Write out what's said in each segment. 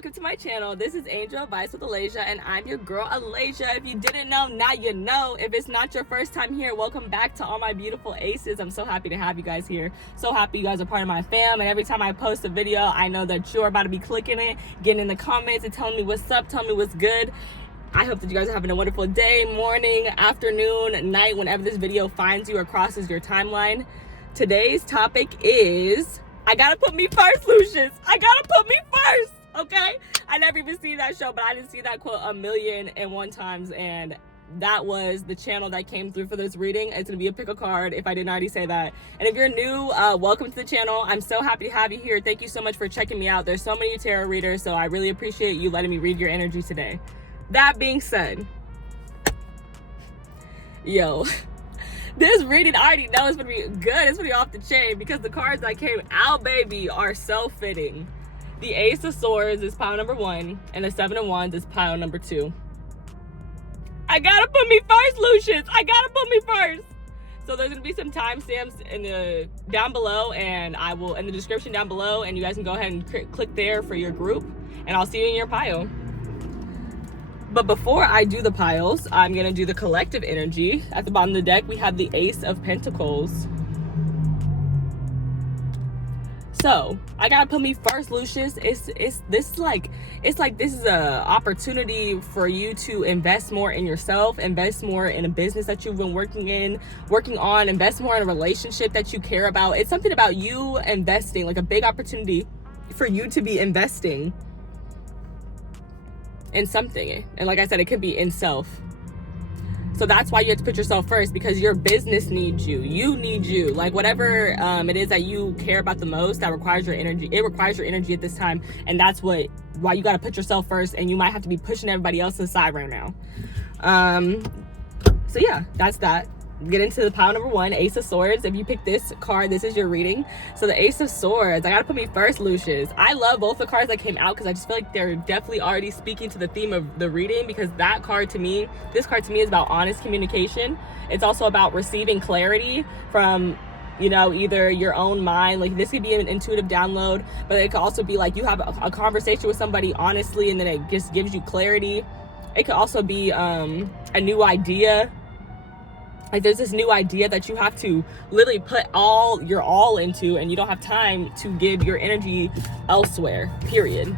welcome to my channel. This is Angel Advice with Aleijalewis, and I'm your girl Aleijalewis. If you didn't know, now you know. If it's not your first time here, welcome back to all my beautiful aces. I'm so happy to have you guys here. So happy you guys are part of my fam, and every time I post a video, I know that you're about to be clicking it, getting in the comments and telling me what's up, telling me what's good. I hope that you guys are having a wonderful day, morning, afternoon, night, whenever this video finds you or crosses your timeline. Today's topic is, I gotta put me first, Lucious. I gotta put me first, okay? I never even seen that show, but I didn't see that quote 1,000,001 times, and that was the channel that came through for this reading. It's gonna be a pick a card, if I didn't already say that. And if you're new, welcome to the channel. I'm so happy to have you here. Thank you so much for checking me out. There's so many tarot readers, so I really appreciate you letting me read your energy today. That being said, yo, this reading I already know is gonna be good. It's gonna be off the chain because the cards that came out, baby, are so fitting. The Ace of Swords is pile number 1, and the Seven of Wands is pile number 2. I gotta put me first, Lucious. I gotta put me first. So there's gonna be some timestamps in the down below, and I will in the description down below, and you guys can go ahead and click there for your group, and I'll see you in your pile. But before I do the piles, I'm gonna do the collective energy. At the bottom of the deck, we have the Ace of Pentacles. So I gotta put me first, Lucious. This is a opportunity for you to invest more in yourself, invest more in a business that you've been working on, invest more in a relationship that you care about. It's something about you investing, like a big opportunity for you to be investing in something. And like I said, it could be in self. So that's why you have to put yourself first, because your business needs you. You need you. Like whatever it is that you care about the most that requires your energy, it requires your energy at this time. And that's why you got to put yourself first, and you might have to be pushing everybody else aside right now. So yeah, that's that. Get into the pile number 1, Ace of Swords. If you pick this card, this is your reading. So the Ace of Swords, I gotta put me first, Lucious. I love both the cards that came out because I just feel like they're definitely already speaking to the theme of the reading, because that card to me, this card to me is about honest communication. It's also about receiving clarity from, you know, either your own mind. Like this could be an intuitive download, but it could also be like you have a conversation with somebody honestly, and then it just gives you clarity. It could also be a new idea. Like there's this new idea that you have to literally put your all into, and you don't have time to give your energy elsewhere, period.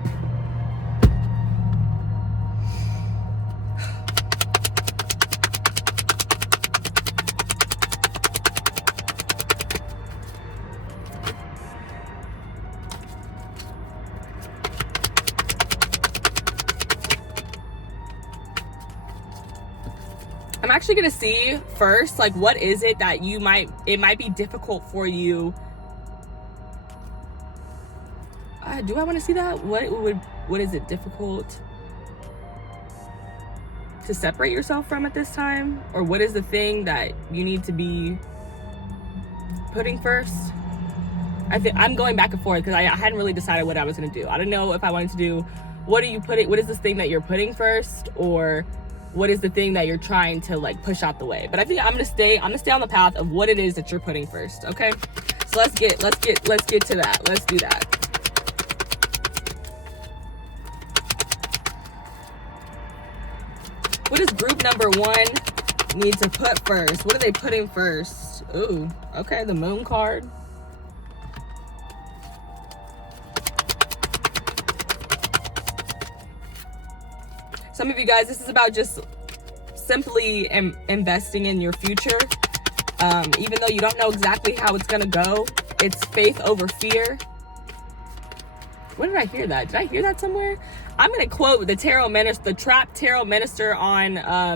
I'm actually gonna see first, like, what is it that it might be difficult for you. Do I want to see that? What is it difficult to separate yourself from at this time? Or what is the thing that you need to be putting first? I'm going back and forth because I hadn't really decided what I was gonna do. I don't know if I wanted to do, what is this thing that you're putting first, or what is the thing that you're trying to like push out the way? But I think I'm gonna stay on the path of what it is that you're putting first. Okay, so let's get to that. Let's do that. What does group number 1 need to put first? What are they putting first? Ooh, okay, the Moon card. Some of you guys, this is about just simply investing in your future. Even though you don't know exactly how it's gonna go, it's faith over fear. Where did I hear that? Did I hear that somewhere? I'm gonna quote the Trap Tarot Minister on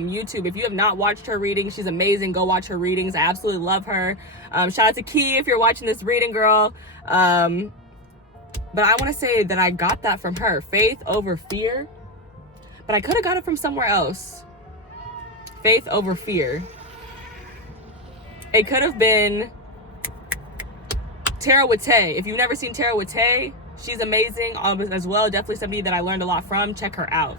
YouTube. If you have not watched her reading, she's amazing. Go watch her readings. I absolutely love her. Shout out to Key if you're watching this reading, girl. But I want to say that I got that from her. Faith over fear. But I could have got it from somewhere else. Faith over fear. It could have been Tara Witte. If you've never seen Tara Witte, she's amazing as well. Definitely somebody that I learned a lot from. Check her out.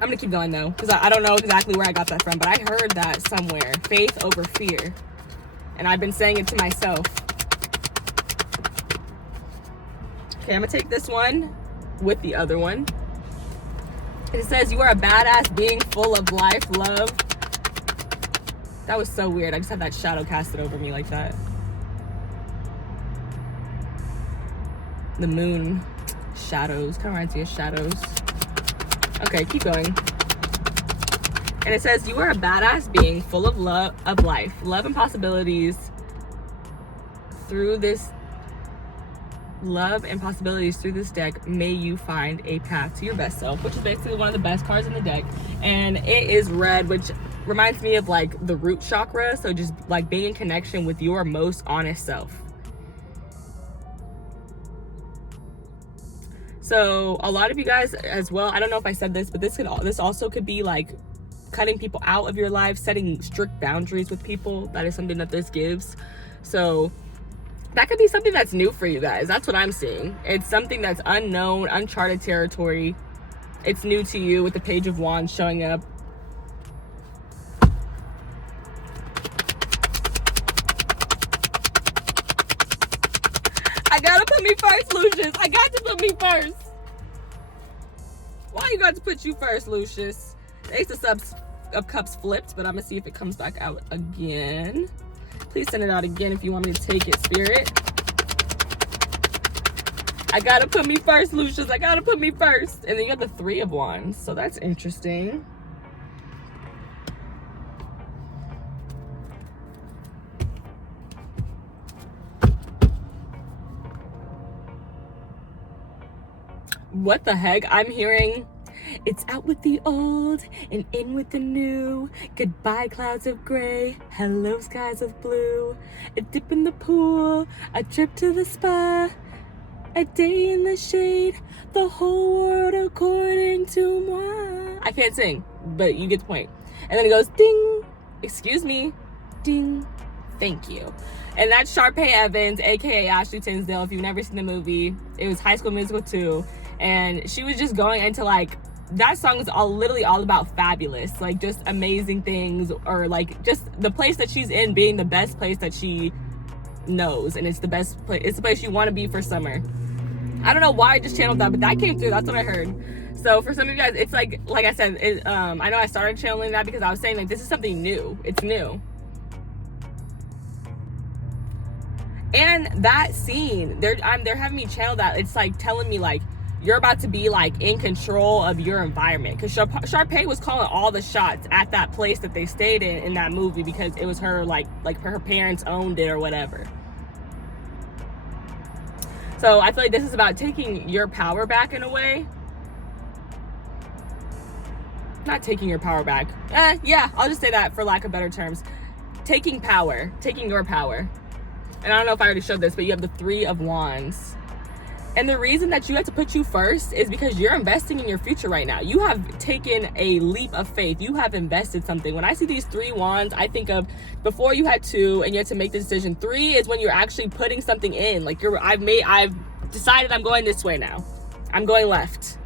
I'm gonna keep going though, because I don't know exactly where I got that from, but I heard that somewhere. Faith over fear. And I've been saying it to myself. Okay, I'm gonna take this one. with the other one. It says, you are a badass being full of life, love. That was so weird. I just had that shadow casted over me like that. The moon shadows. Kind of reminds me of shadows. Okay, keep going. And it says, you are a badass being full of love, of life, love and possibilities. Through this deck, may you find a path to your best self, which is basically one of the best cards in the deck. And it is red, which reminds me of like the root chakra. So just like being in connection with your most honest self. So a lot of you guys as well, I don't know if I said this, but this also could be like cutting people out of your life, setting strict boundaries with people. That is something that this gives. So that could be something that's new for you guys. That's what I'm seeing. It's something that's unknown, uncharted territory. It's new to you with the Page of Wands showing up. I gotta put me first, Lucius. I got to put me first. Why you got to put you first, Lucius? The Ace of Cups flipped, but I'm gonna see if it comes back out again. Please send it out again if you want me to take it, Spirit. I gotta put me first, Lucius. I gotta put me first. And then you got the Three of Wands, so that's interesting. What the heck? I'm hearing, it's out with the old and in with the new. Goodbye clouds of gray, hello skies of blue. A dip in the pool, a trip to the spa, a day in the shade, the whole world according to moi. I can't sing, but you get the point. And then it goes ding, excuse me, ding, thank you. And that's Sharpay Evans, aka Ashley Tisdale. If you've never seen the movie, it was High School Musical 2. And she was just going into like, that song is literally all about fabulous, like just amazing things, or like just the place that she's in being the best place that she knows. And it's the best place, it's the place you want to be for summer. I don't know why I just channeled that, but that came through. That's what I heard. So for some of you guys, it's like I said, I know I started channeling that because I was saying like, this is something new. It's new. And that scene, they're having me channel that. It's like telling me like, you're about to be like in control of your environment, because Sharpay was calling all the shots at that place that they stayed in that movie, because it was her like her parents owned it or whatever. So I feel like this is about taking your power back in a way. Not taking your power back. Yeah, I'll just say that for lack of better terms. Taking power, taking your power. And I don't know if I already showed this, but you have the Three of Wands. And the reason that you have to put you first is because you're investing in your future right now. You have taken a leap of faith. You have invested something. When I see these Three Wands, I think of before you had two and you had to make the decision. Three is when you're actually putting something in. Like I've decided I'm going this way now. I'm going left.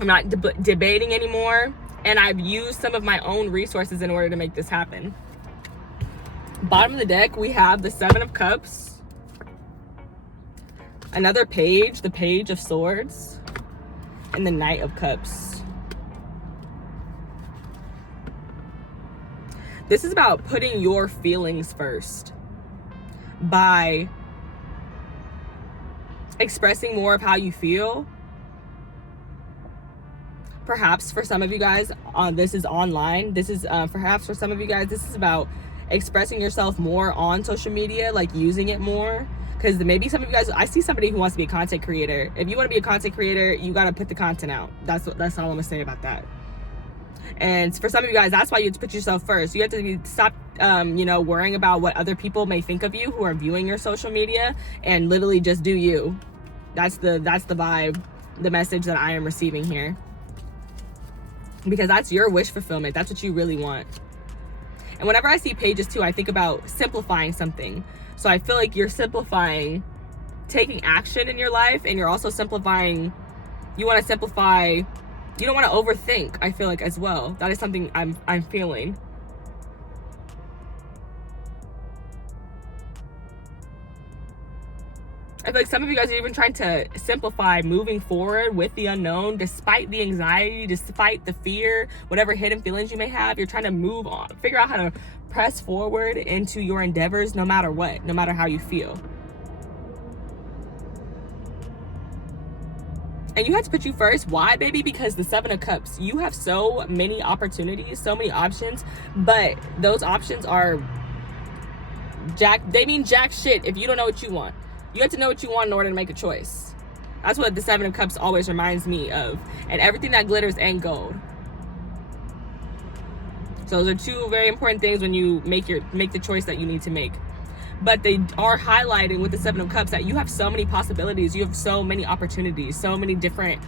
I'm not debating anymore. And I've used some of my own resources in order to make this happen. Bottom of the deck, we have the Seven of Cups. Another page, the Page of Swords, and the Knight of Cups. This is about putting your feelings first by expressing more of how you feel. Perhaps for some of you guys, this is online. This is perhaps for some of you guys, this is about expressing yourself more on social media, like using it more. Because maybe some of you guys, I see somebody who wants to be a content creator. If you want to be a content creator, you got to put the content out. That's all I'm going to say about that. And for some of you guys, that's why you have to put yourself first. You have to stop, worrying about what other people may think of you who are viewing your social media, and literally just do you. That's the vibe, the message that I am receiving here. Because that's your wish fulfillment. That's what you really want. And whenever I see pages too, I think about simplifying something. So I feel like you're simplifying taking action in your life, and you're also simplifying, you want to simplify, you don't want to overthink, I feel like, as well. That is something I'm feeling. I feel like some of you guys are even trying to simplify moving forward with the unknown, despite the anxiety, despite the fear, whatever hidden feelings you may have. You're trying to move on, figure out how to press forward into your endeavors no matter what, no matter how you feel. And you have to put you first. Why, baby? Because the Seven of Cups, you have so many opportunities, so many options, but those options are they mean jack shit if you don't know what you want. You have to know what you want in order to make a choice. That's what the Seven of Cups always reminds me of. And everything that glitters ain't gold. So those are two very important things when you make the choice that you need to make. But they are highlighting with the Seven of Cups that you have so many possibilities. You have so many opportunities, so many different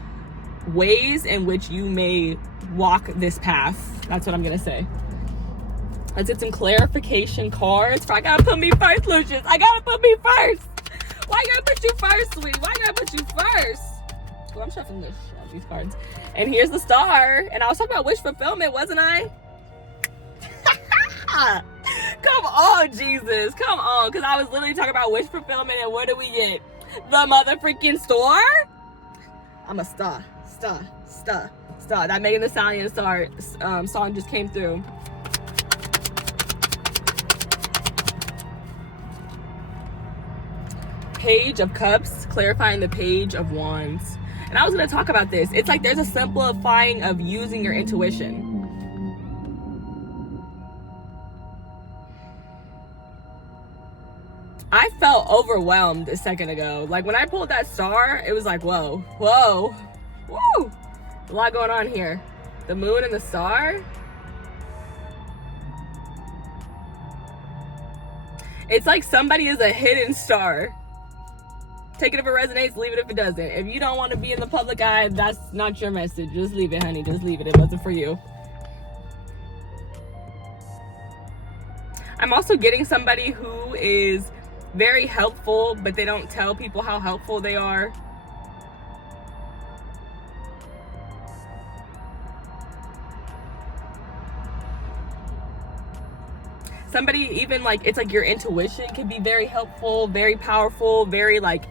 ways in which you may walk this path. That's what I'm going to say. Let's get some clarification cards. I gotta put me first, Lucious. I gotta put me first. Why you gotta put you first, sweetie? Why you gotta put you first? Well, I'm shuffling these cards. And here's the star. And I was talking about wish fulfillment, wasn't I? Come on, Jesus. Come on. Because I was literally talking about wish fulfillment, and what do we get? The mother freaking star? I'm a star. That Megan Thee Stallion song just came through. Page of Cups, clarifying the Page of Wands. And I was going to talk about this. It's like there's a simplifying of using your intuition. I felt overwhelmed a second ago. Like when I pulled that star, it was like, whoa. A lot going on here. The moon and the star. It's like somebody is a hidden star. Take it if it resonates, leave it if it doesn't. If you don't want to be in the public eye, that's not your message. Just leave it, honey. Just leave it. It wasn't for you. I'm also getting somebody who is very helpful, but they don't tell people how helpful they are. Somebody even like, it's like your intuition can be very helpful, very powerful, very like,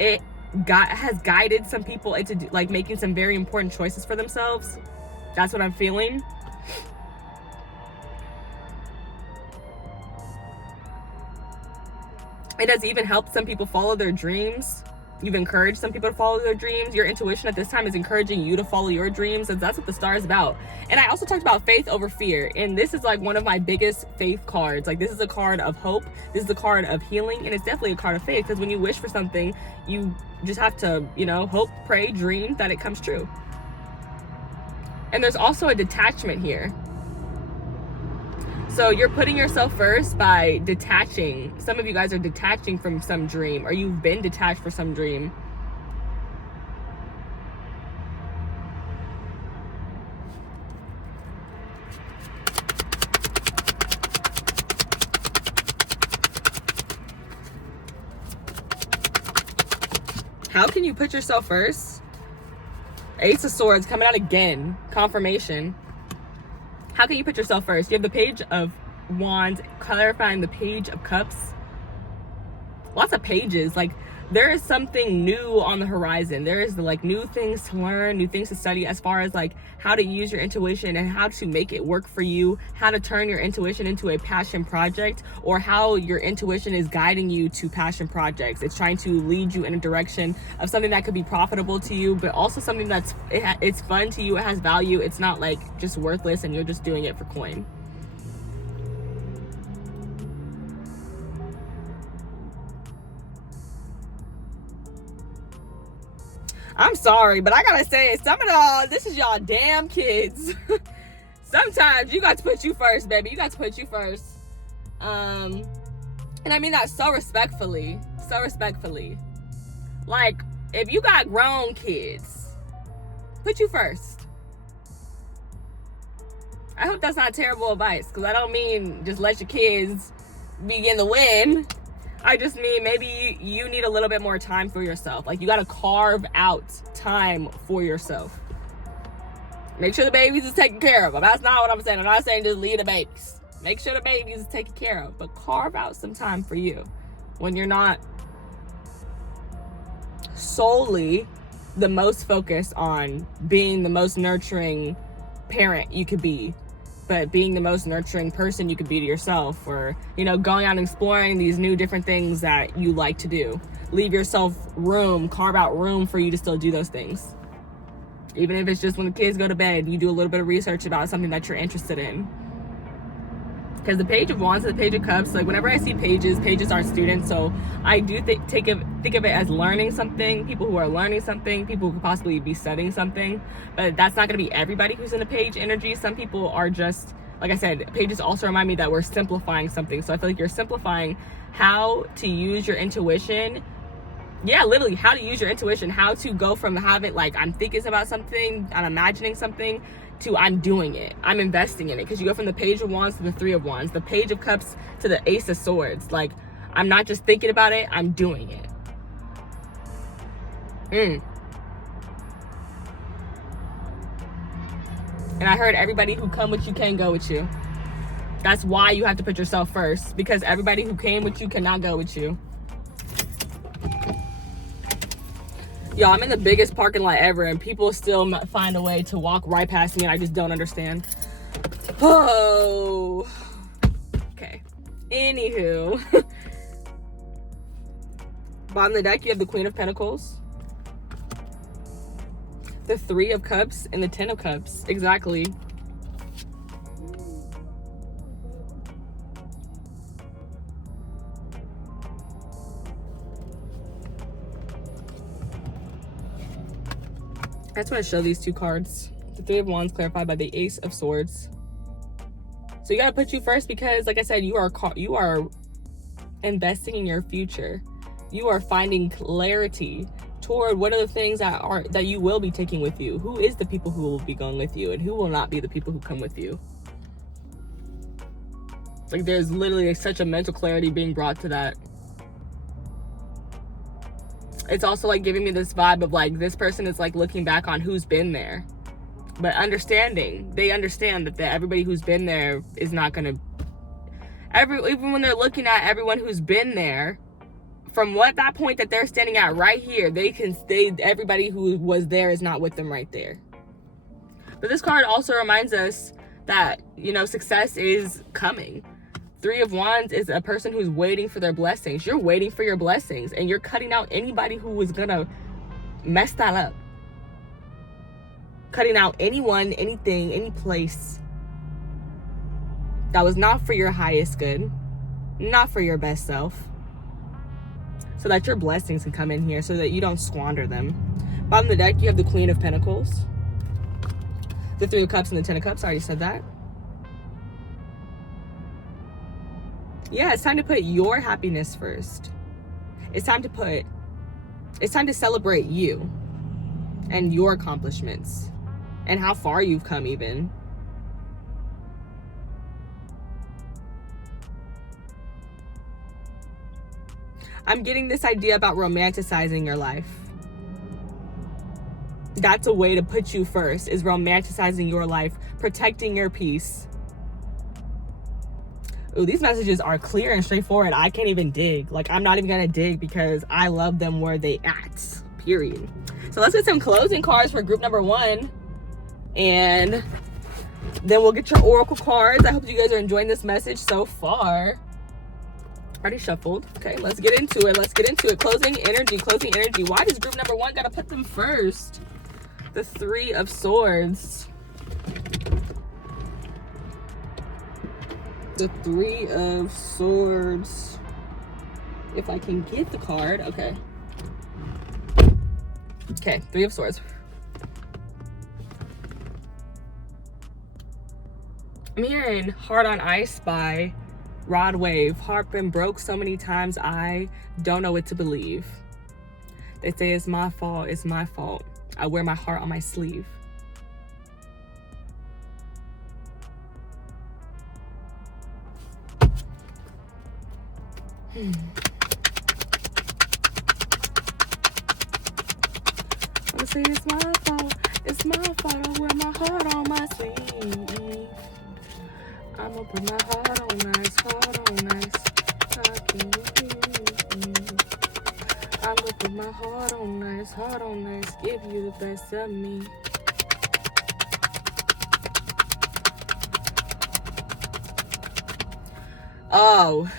it has guided some people into like making some very important choices for themselves. That's what I'm feeling. It has even helped some people follow their dreams. You've encouraged some people to follow their dreams. Your intuition at this time is encouraging you to follow your dreams, and that's what the star is about. And I also talked about faith over fear, and this is like one of my biggest faith cards. Like this is a card of hope. This is a card of healing, and it's definitely a card of faith, because when you wish for something, you just have to, hope, pray, dream that it comes true. And there's also a detachment here. So you're putting yourself first by detaching. Some of you guys are detaching from some dream, or you've been detached for some dream. How can you put yourself first? Ace of Swords coming out again. Confirmation. How can you put yourself first? You have the Page of Wands, clarifying the Page of Cups. Lots of pages. Like there is something new on the horizon. There is like new things to learn, new things to study, as far as like how to use your intuition and how to make it work for you, how to turn your intuition into a passion project, or how your intuition is guiding you to passion projects. It's trying to lead you in a direction of something that could be profitable to you, but also something that's it's fun to you, it has value. It's not like just worthless and you're just doing it for coin. I'm sorry, but I gotta say, this is y'all damn kids. Sometimes you got to put you first, baby. You got to put you first. And I mean that so respectfully. So respectfully. Like, if you got grown kids, put you first. I hope that's not terrible advice, because I don't mean just let your kids begin to win. I just mean maybe you need a little bit more time for yourself. Like you got to carve out time for yourself. Make sure the babies is taken care of. That's not what I'm saying. I'm not saying just leave the babies. Make sure the babies is taken care of, but carve out some time for you when you're not solely the most focused on being the most nurturing parent you could be, but being the most nurturing person you could be to yourself, or, you know, going out and exploring these new different things that you like to do. Leave yourself room, carve out room for you to still do those things. Even if it's just when the kids go to bed, you do a little bit of research about something that you're interested in. Because the Page of Wands and the Page of Cups, like whenever I see pages are students, so I do think of it as learning something, people who are learning something, people who could possibly be studying something, but that's not going to be everybody who's in the page energy. Some people are just, like I said, pages also remind me that we're simplifying something. So I feel like you're simplifying how to use your intuition. Yeah, literally how to use your intuition, how to go from having, like, I'm thinking about something, I'm imagining something, to I'm doing it, I'm investing in it. Because you go from the Page of Wands to the Three of Wands, the Page of Cups to the Ace of Swords. Like, I'm not just thinking about it, I'm doing it. And I heard everybody who come with you can't go with you. That's why you have to put yourself first, because everybody who came with you cannot go with you. Y'all, I'm in the biggest parking lot ever, and people still find a way to walk right past me, and I just don't understand. Oh. Okay. Anywho. Bottom of the deck, you have the Queen of Pentacles, the Three of Cups, and the Ten of Cups. Exactly. I just want to show these two cards. The Three of Wands clarified by the Ace of Swords. So you got to put you first, because, like I said, you are investing in your future. You are finding clarity toward what are the things that you will be taking with you. Who is the people who will be going with you, and who will not be the people who come with you. Like, there's literally such a mental clarity being brought to that. It's also like giving me this vibe of like, this person is like looking back on who's been there, but they understand that everybody who's been there is not gonna, even when they're looking at everyone who's been there, from that point that they're standing at right here, everybody who was there is not with them right there. But this card also reminds us that, you know, success is coming. Three of Wands is a person who's waiting for their blessings. You're waiting for your blessings, and you're cutting out anybody who was gonna mess that up. Cutting out anyone, anything, any place that was not for your highest good, not for your best self, so that your blessings can come in here, so that you don't squander them. Bottom of the deck, you have the Queen of Pentacles, the Three of Cups, and the Ten of Cups. I already said that. Yeah, it's time to put your happiness first. It's time to celebrate you and your accomplishments and how far you've come even. I'm getting this idea about romanticizing your life. That's a way to put you first, is romanticizing your life, protecting your peace. Ooh, these messages are clear and straightforward. I can't even dig. Like, I'm not even gonna dig, because I love them where they at, period. So let's get some closing cards for group number 1, and then we'll get your oracle cards. I hope you guys are enjoying this message so far. Already shuffled. Okay, let's get into it. Closing energy. Why does group number 1 gotta put them first? The Three of Swords. The Three of Swords. If I can get the card. Okay. Okay, Three of Swords. I'm hearing Heart on Ice by Rod Wave. Heart been broke so many times, I don't know what to believe. They say it's my fault, it's my fault. I wear my heart on my sleeve. I say it's my fault, I wear my heart on my sleeve. I'ma put my heart on ice. I can I'm gonna put my heart on ice. this heart on this, give you the best of me. Oh,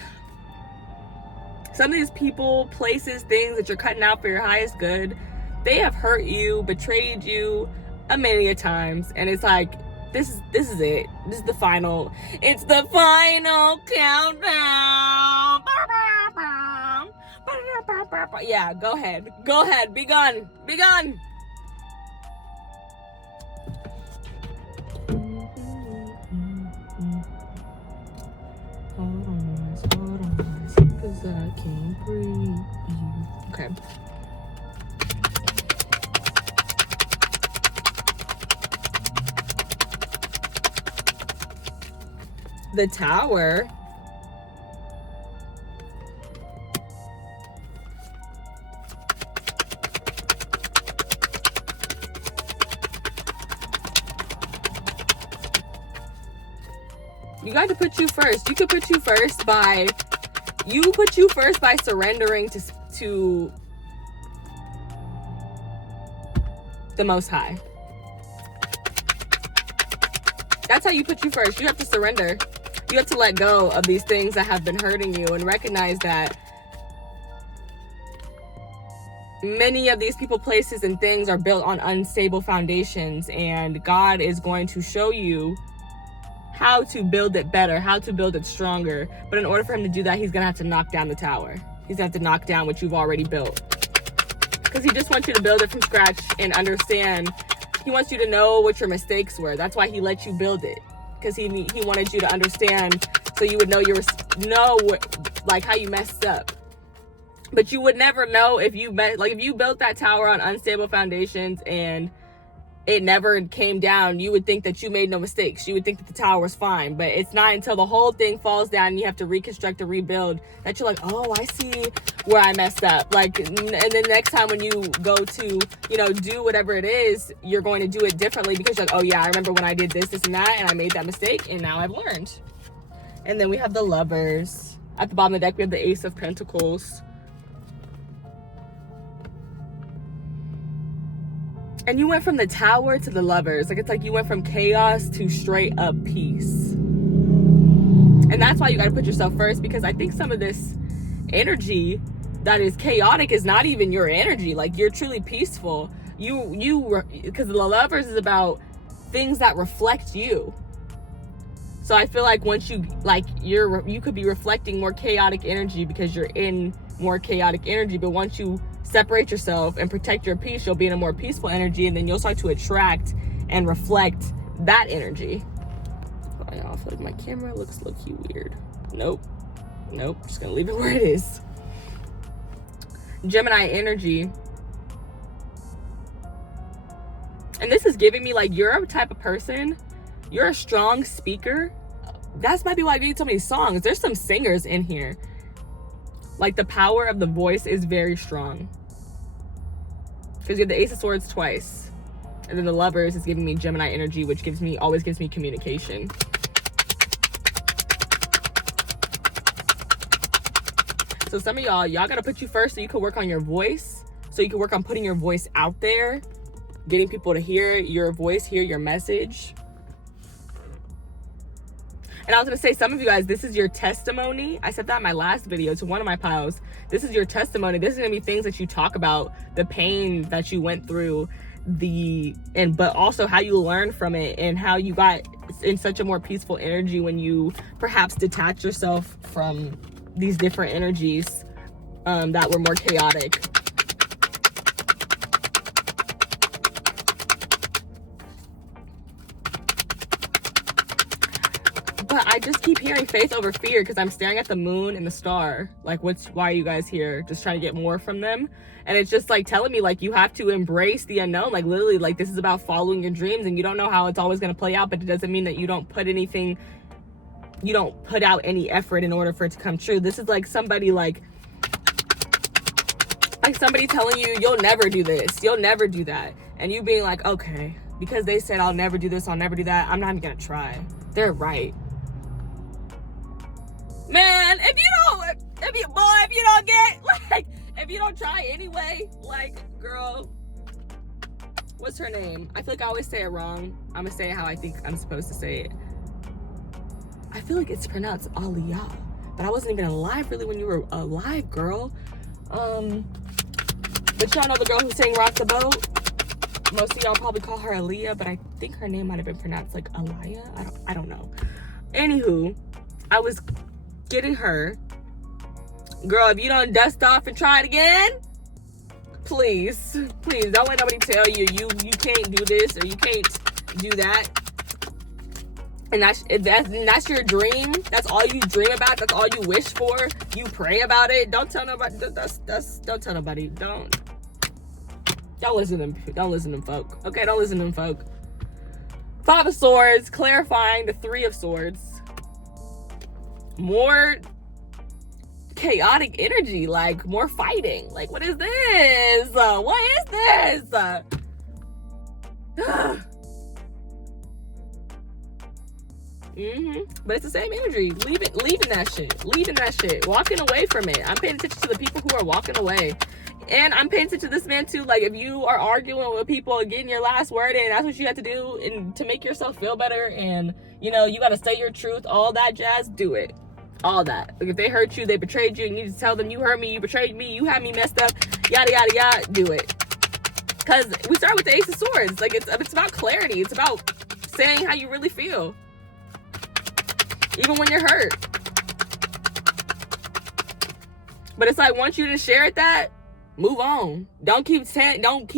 some of these people, places, things that you're cutting out for your highest good, they have hurt you, betrayed you a million times, and it's like, this is it. This is the final. It's the final countdown. Yeah, go ahead. Go ahead. Be gone. Be gone. Hold on, 'cause I can't breathe. Okay. The Tower. You got to put you first. You could put you first by surrendering to the Most High. That's how you put you first. You have to surrender. You have to let go of these things that have been hurting you and recognize that many of these people, places, and things are built on unstable foundations, and God is going to show you how to build it better, how to build it stronger. But in order for him to do that, he's going to have to knock down the tower. He's going to have to knock down what you've already built. Because he just wants you to build it from scratch and understand. He wants you to know what your mistakes were. That's why he let you build it. Because he wanted you to understand, so you would know like how you messed up. But you would never know if you built that tower on unstable foundations and it never came down. You would think that you made no mistakes. You would think that the tower was fine. But it's not until the whole thing falls down and you have to reconstruct and rebuild that you're like, oh, I see where I messed up. Like, and then next time when you go to, do whatever it is, you're going to do it differently because you're like, oh yeah, I remember when I did this, and that, and I made that mistake, and now I've learned. And then we have the Lovers. At the bottom of the deck, we have the Ace of Pentacles. And you went from the Tower to the Lovers. Like, it's like you went from chaos to straight up peace. And that's why you got to put yourself first, because I think some of this energy that is chaotic is not even your energy. Like, you're truly peaceful. Because the Lovers is about things that reflect you. So I feel like once you could be reflecting more chaotic energy because you're in more chaotic energy. But once you separate yourself and protect your peace, you'll be in a more peaceful energy, and then you'll start to attract and reflect that energy. Oh, y'all, I feel like my camera looks low-key weird. Nope. Just gonna leave it where it is. Gemini energy. And this is giving me like, you're a type of person, you're a strong speaker. That's might be why I need so many songs. There's some singers in here. Like, the power of the voice is very strong. Because you have the Ace of Swords twice. And then the Lovers is giving me Gemini energy, which always gives me communication. So some of y'all gotta put you first so you can work on your voice. So you can work on putting your voice out there. Getting people to hear your voice, hear your message. And I was gonna say, some of you guys, this is your testimony. I said that in my last video to one of my piles. This is your testimony. This is gonna be things that you talk about, the pain that you went through, but also how you learned from it and how you got in such a more peaceful energy when you perhaps detach yourself from these different energies that were more chaotic. But I just keep hearing faith over fear because I'm staring at the moon and the star. Like, why are you guys here? Just trying to get more from them. And it's just like telling me, like, you have to embrace the unknown. Like, literally, like, this is about following your dreams, and you don't know how it's always going to play out, but it doesn't mean that you don't put out any effort in order for it to come true. This is like somebody like somebody telling you, you'll never do this, you'll never do that. And you being like, okay, because they said I'll never do this, I'll never do that, I'm not even going to try. They're right. Man, if you don't gonna try anyway. Like, girl, what's her name? I feel like I always say it wrong. I'm gonna say it how I think I'm supposed to say it. I feel like it's pronounced Aliyah, but I wasn't even alive really when you were alive, girl. But y'all know the girl who sang Rock the Boat? Most of y'all probably call her Aaliyah, but I think her name might have been pronounced like Aliyah. I don't know. Anywho, I was getting her. Girl, if you don't dust off and try it again, please don't let nobody tell you you can't do this or you can't do that. And that's your dream. That's all you dream about. That's all you wish for. You pray about it. Don't tell nobody. Don't tell nobody. Don't listen to them. Don't listen to them folk. Okay, don't listen to them folk. 5 of Swords, clarifying the 3 of Swords. More chaotic energy, like more fighting. Like, what is this? What is this? But it's the same energy. Leaving that shit. Walking away from it. I'm paying attention to the people who are walking away. And I'm paying attention to this man too. Like, if you are arguing with people and getting your last word in, that's what you have to do and to make yourself feel better. And, you know, you got to say your truth, all that jazz, do it. All that. Like, if they hurt you, they betrayed you, and you need to tell them, you hurt me, you betrayed me, you had me messed up, yada, yada, yada, do it. Because we start with the Ace of Swords. Like, it's about clarity. It's about saying how you really feel. Even when you're hurt. But it's like, once you just share that, move on. Don't keep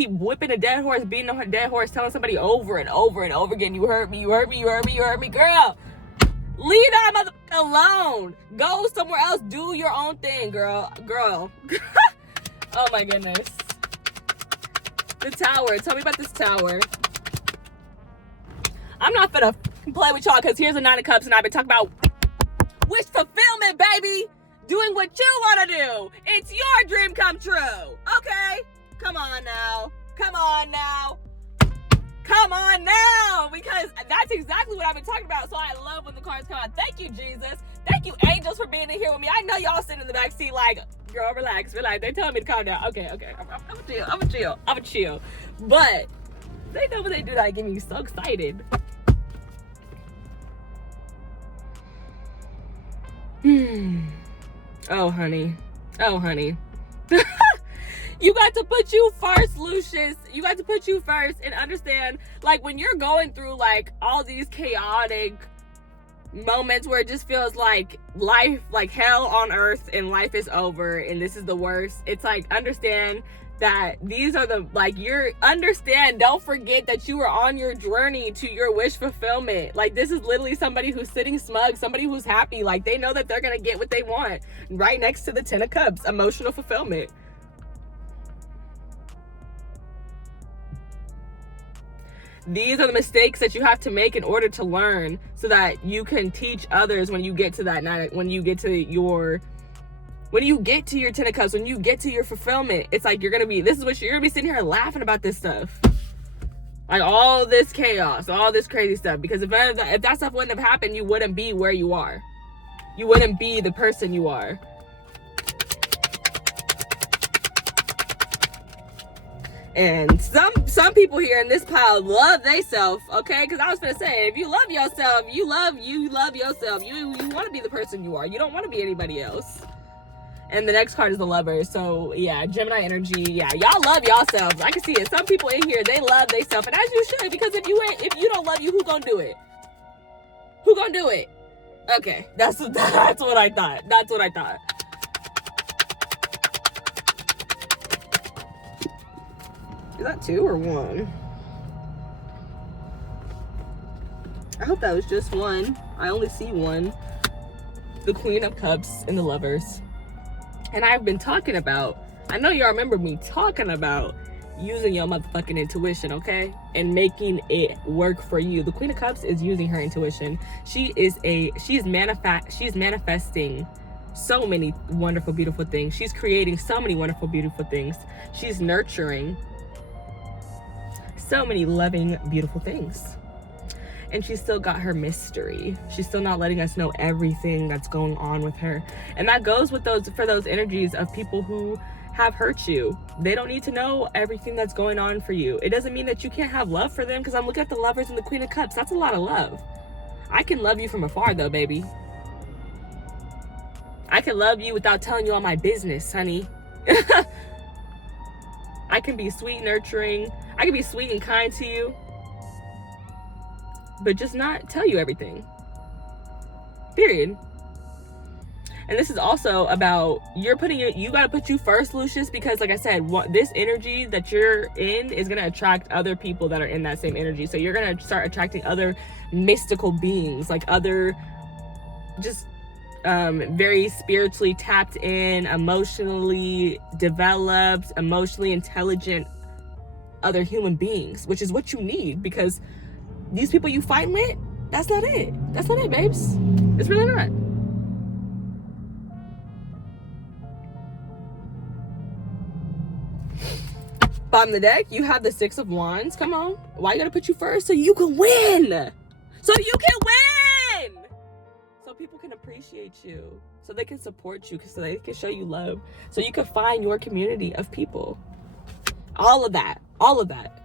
whipping a dead horse, beating a dead horse, telling somebody over and over and over again, you hurt me, you hurt me, you hurt me, you hurt me. Girl, leave that motherfucker alone. Go somewhere else. Do your own thing, girl. Oh my goodness. The Tower. Tell me about this Tower. I'm not finna play with y'all because here's a 9 of Cups and I've been talking about wish fulfillment, baby. Doing what you want to do. It's your dream come true. Okay? Come on now. Because that's exactly what I've been talking about. So I love when the cards come out. Thank you, Jesus. Thank you, angels, for being in here with me. I know y'all sitting in the back seat like, girl, relax. They're telling me to calm down. Okay. I'm a chill. But they know when they do that, get me so excited. Oh, honey. You got to put you first, Lucious. You got to put you first and understand, like, when you're going through, like, all these chaotic moments where it just feels like life, like hell on earth and life is over and this is the worst. It's like, understand that these are the, like, don't forget that you are on your journey to your wish fulfillment. Like, this is literally somebody who's sitting smug, somebody who's happy. Like, they know that they're gonna get what they want. Right next to the 10 of Cups, emotional fulfillment. These are the mistakes that you have to make in order to learn so that you can teach others when you get to that night, when you get to your 10 of Cups, when you get to your fulfillment. It's like you're gonna be sitting here laughing about this stuff. Like, all this chaos, all this crazy stuff. Because if that stuff wouldn't have happened, you wouldn't be where you are. You wouldn't be the person you are. And some people here in this pile love theyself, okay? Because I was gonna say, if you love yourself, you love yourself. You want to be the person you are. You don't want to be anybody else. And the next card is the Lover. So yeah, Gemini energy. Yeah, y'all love yourselves. I can see it. Some people in here, they love themselves, and as you should. Because if you don't love you, who gonna do it? Who gonna do it? Okay, that's what I thought. That's what I thought. Is that 2 or 1? I hope that was just 1. I only see 1. The Queen of Cups and the Lovers. And I've been talking about, I know y'all remember me talking about using your motherfucking intuition, okay? And making it work for you. The Queen of Cups is using her intuition. She's manifesting so many wonderful, beautiful things. She's creating so many wonderful, beautiful things. She's nurturing so many loving, beautiful things. And she's still got her mystery. She's still not letting us know everything that's going on with her. And that goes with those energies of people who have hurt you. They don't need to know everything that's going on for you. It doesn't mean that you can't have love for them, because I'm looking at the Lovers and the Queen of Cups. That's a lot of love. I can love you from afar though, baby. I can love you without telling you all my business, honey. I can be sweet, nurturing. I can be sweet and kind to you, but just not tell you everything. Period. And this is also about you got to put you first, Lucious, because like I said, this energy that you're in is going to attract other people that are in that same energy. So you're going to start attracting other mystical beings, like other just very spiritually tapped in, emotionally developed, emotionally intelligent other human beings, which is what you need, because these people you fighting with, that's not it. That's not it, babes. It's really not. Bottom of the deck, you have the Six of Wands. Come on. Why you gotta put you first? So you can win. So you can win. So people can appreciate you. So they can support you. So they can show you love. So you can find your community of people. All of that. All of that.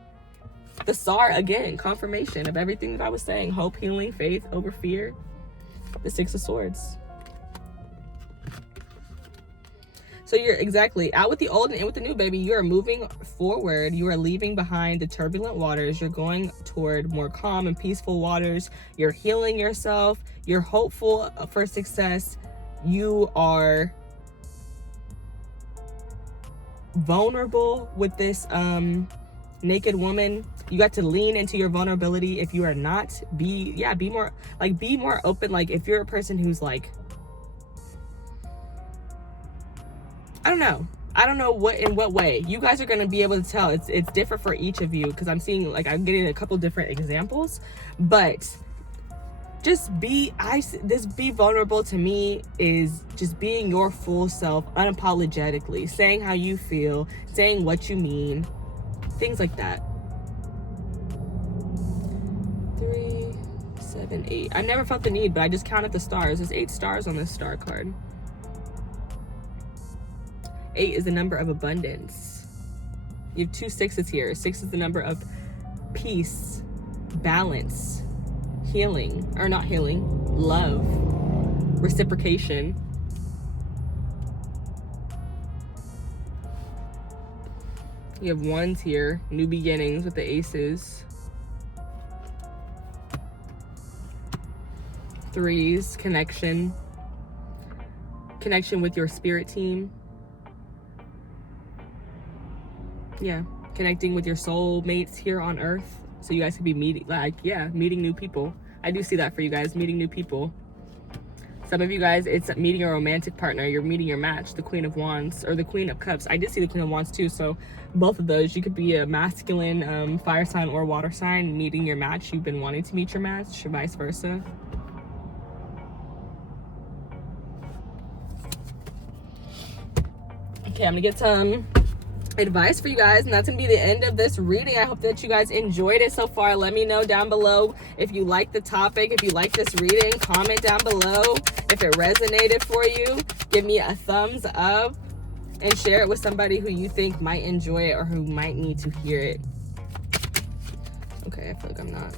The Star, again, confirmation of everything that I was saying. Hope, healing, faith over fear. The Six of Swords. So you're exactly out with the old and in with the new, baby. You are moving forward. You are leaving behind the turbulent waters. You're going toward more calm and peaceful waters. You're healing yourself. You're hopeful for success. You are vulnerable with this naked woman. You got to lean into your vulnerability. If you are not, be more open. Like if you're a person who's like, I don't know in what way. You guys are going to be able to tell. It's different for each of you, because I'm seeing, like, I'm getting a couple different examples, but just be vulnerable to me is just being your full self unapologetically, saying how you feel, saying what you mean, things like that. 3, 7, 8. I never felt the need, but I just counted the stars. There's 8 stars on this star card. 8 is the number of abundance. You have 2 6s here. 6 is the number of peace, balance, healing, or not healing, love, reciprocation. You have 1s here, new beginnings with the aces. 3s, connection with your spirit team. Yeah, connecting with your soulmates here on earth, so you guys can be meeting new people. I do see that for you guys, meeting new people. Some of you guys, it's meeting a romantic partner. You're meeting your match, the Queen of Wands or the Queen of Cups. I did see the Queen of Wands too, so both of those. You could be a masculine fire sign or water sign meeting your match. You've been wanting to meet your match, or vice versa. Okay, I'm gonna get some advice for you guys, and that's gonna be the end of this reading. I hope that you guys enjoyed it so far. Let me know down below if you like the topic, if you like this reading. Comment down below if it resonated for you. Give me a thumbs up and share it with somebody who you think might enjoy it or who might need to hear it. Okay, I feel like I'm not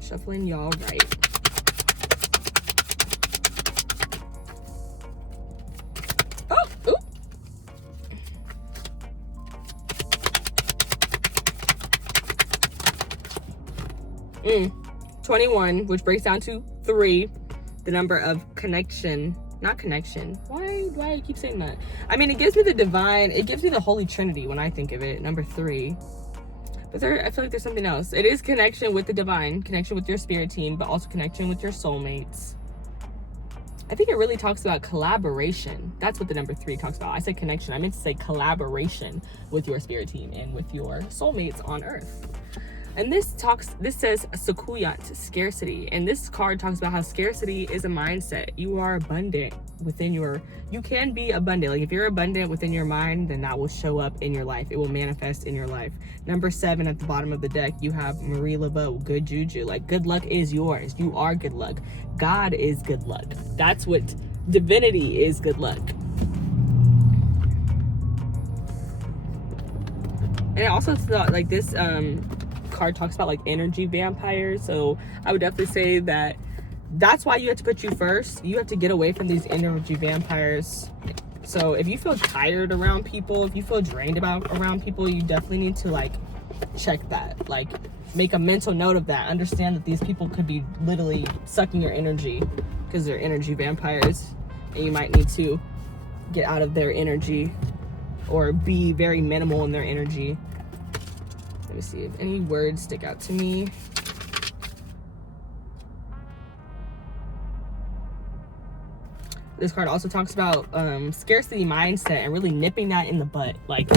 shuffling y'all right. Oh, ooh. 21, which breaks down to 3, the number of connection. Not connection. Why do I keep saying that? I mean, it gives me the divine, it gives me the Holy Trinity when I think of it, number 3. But I feel like there's something else. It is connection with the divine, connection with your spirit team, but also connection with your soulmates. I think it really talks about collaboration. That's what the number 3 talks about. I said connection. I meant to say collaboration with your spirit team and with your soulmates on earth. And this says Sakuyat, scarcity. And this card talks about how scarcity is a mindset. You are abundant within you can be abundant. Like if you're abundant within your mind, then that will show up in your life. It will manifest in your life. Number 7 at the bottom of the deck, you have Marie Laveau, good juju. Like good luck is yours. You are good luck. God is good luck. That's what divinity is, good luck. And it also thought like this card talks about like energy vampires. So I would definitely say that that's why you have to put you first. You have to get away from these energy vampires. So if you feel tired around people, if you feel drained around people, you definitely need to like check that. Like make a mental note of that. Understand that these people could be literally sucking your energy because they're energy vampires, and you might need to get out of their energy or be very minimal in their energy. Let me see if any words stick out to me. This card also talks about scarcity mindset and really nipping that in the butt. Like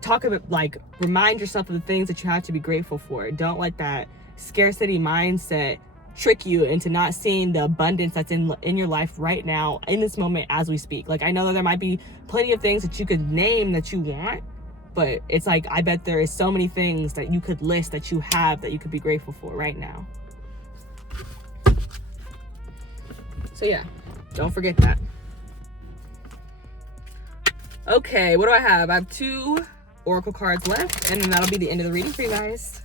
talk about, like, remind yourself of the things that you have to be grateful for. Don't let that scarcity mindset trick you into not seeing the abundance that's in your life right now, in this moment as we speak. Like, I know that there might be plenty of things that you could name that you want, but it's like, I bet there is so many things that you could list that you have that you could be grateful for right now. So yeah, don't forget that. Okay, what do I have? I have 2 oracle cards left, and then that'll be the end of the reading for you guys.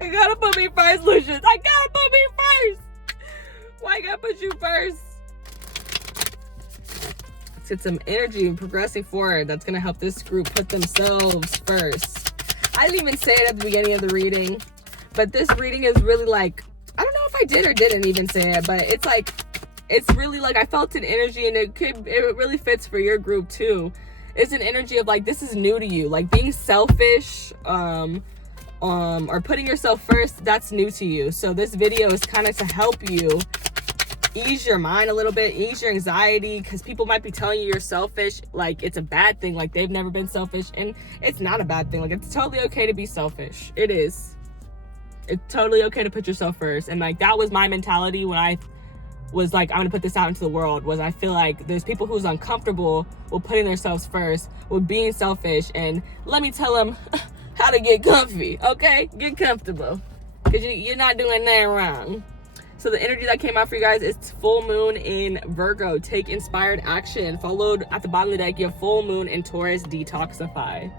I gotta put me first, Lucious. I gotta put me first. Why I gotta put you first? Let's get some energy and progressing forward. That's gonna help this group put themselves first. I didn't even say it at the beginning of the reading, but this reading is really like, I don't know if I did or didn't even say it, but it's like, it's really like, I felt an energy, and it really fits for your group too. It's an energy of like, this is new to you, like being selfish, or putting yourself first, that's new to you. So this video is kind of to help you ease your mind a little bit, ease your anxiety, because people might be telling you you're selfish, like it's a bad thing, like they've never been selfish, and it's not a bad thing. Like, it's totally okay to be selfish. It is. It's totally okay to put yourself first. And like, that was my mentality when I was like, I'm gonna put this out into the world, was I feel like there's people who's uncomfortable with putting themselves first, with being selfish, and let me tell them how to get comfy, okay? Get comfortable, because you're not doing that wrong. So the energy that came out for you guys is full moon in Virgo. Take inspired action. Followed at the bottom of the deck, you have full moon in Taurus, detoxify.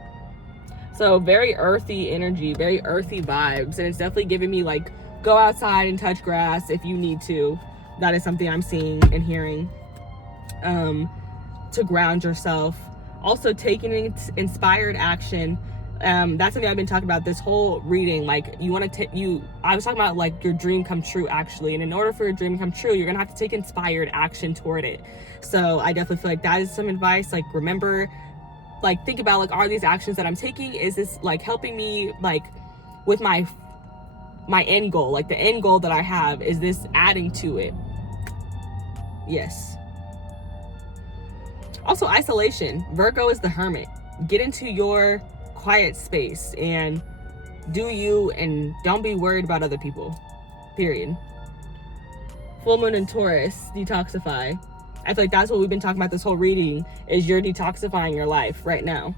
So very earthy energy, very earthy vibes. And it's definitely giving me like, go outside and touch grass if you need to. That is something I'm seeing and hearing, to ground yourself. Also taking inspired action. That's something I've been talking about this whole reading. Like, you want to I was talking about like your dream come true, actually, and in order for your dream to come true, you're gonna have to take inspired action toward it. So I definitely feel like that is some advice. Like, remember, like, think about like, are these actions that I'm taking, is this like helping me like with my end goal, like the end goal that I have, is this adding to it? Yes. Also, isolation. Virgo is the hermit. Get into your quiet space and do you, and don't be worried about other people, period. Full moon in Taurus, detoxify. I feel like that's what we've been talking about this whole reading, is you're detoxifying your life right now.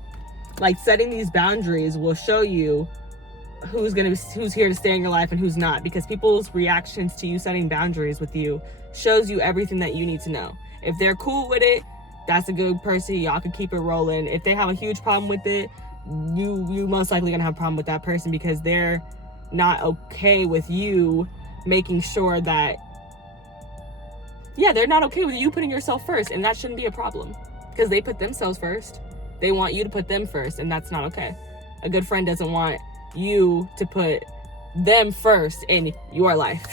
Like, setting these boundaries will show you who's here to stay in your life and who's not, because people's reactions to you setting boundaries with you shows you everything that you need to know. If they're cool with it, that's a good person, y'all can keep it rolling. If they have a huge problem with it, you most likely gonna have a problem with that person, because they're not okay with you making sure that, yeah, they're not okay with you putting yourself first, and that shouldn't be a problem, because they put themselves first. They want you to put them first, and that's not okay. A good friend doesn't want you to put them first in your life.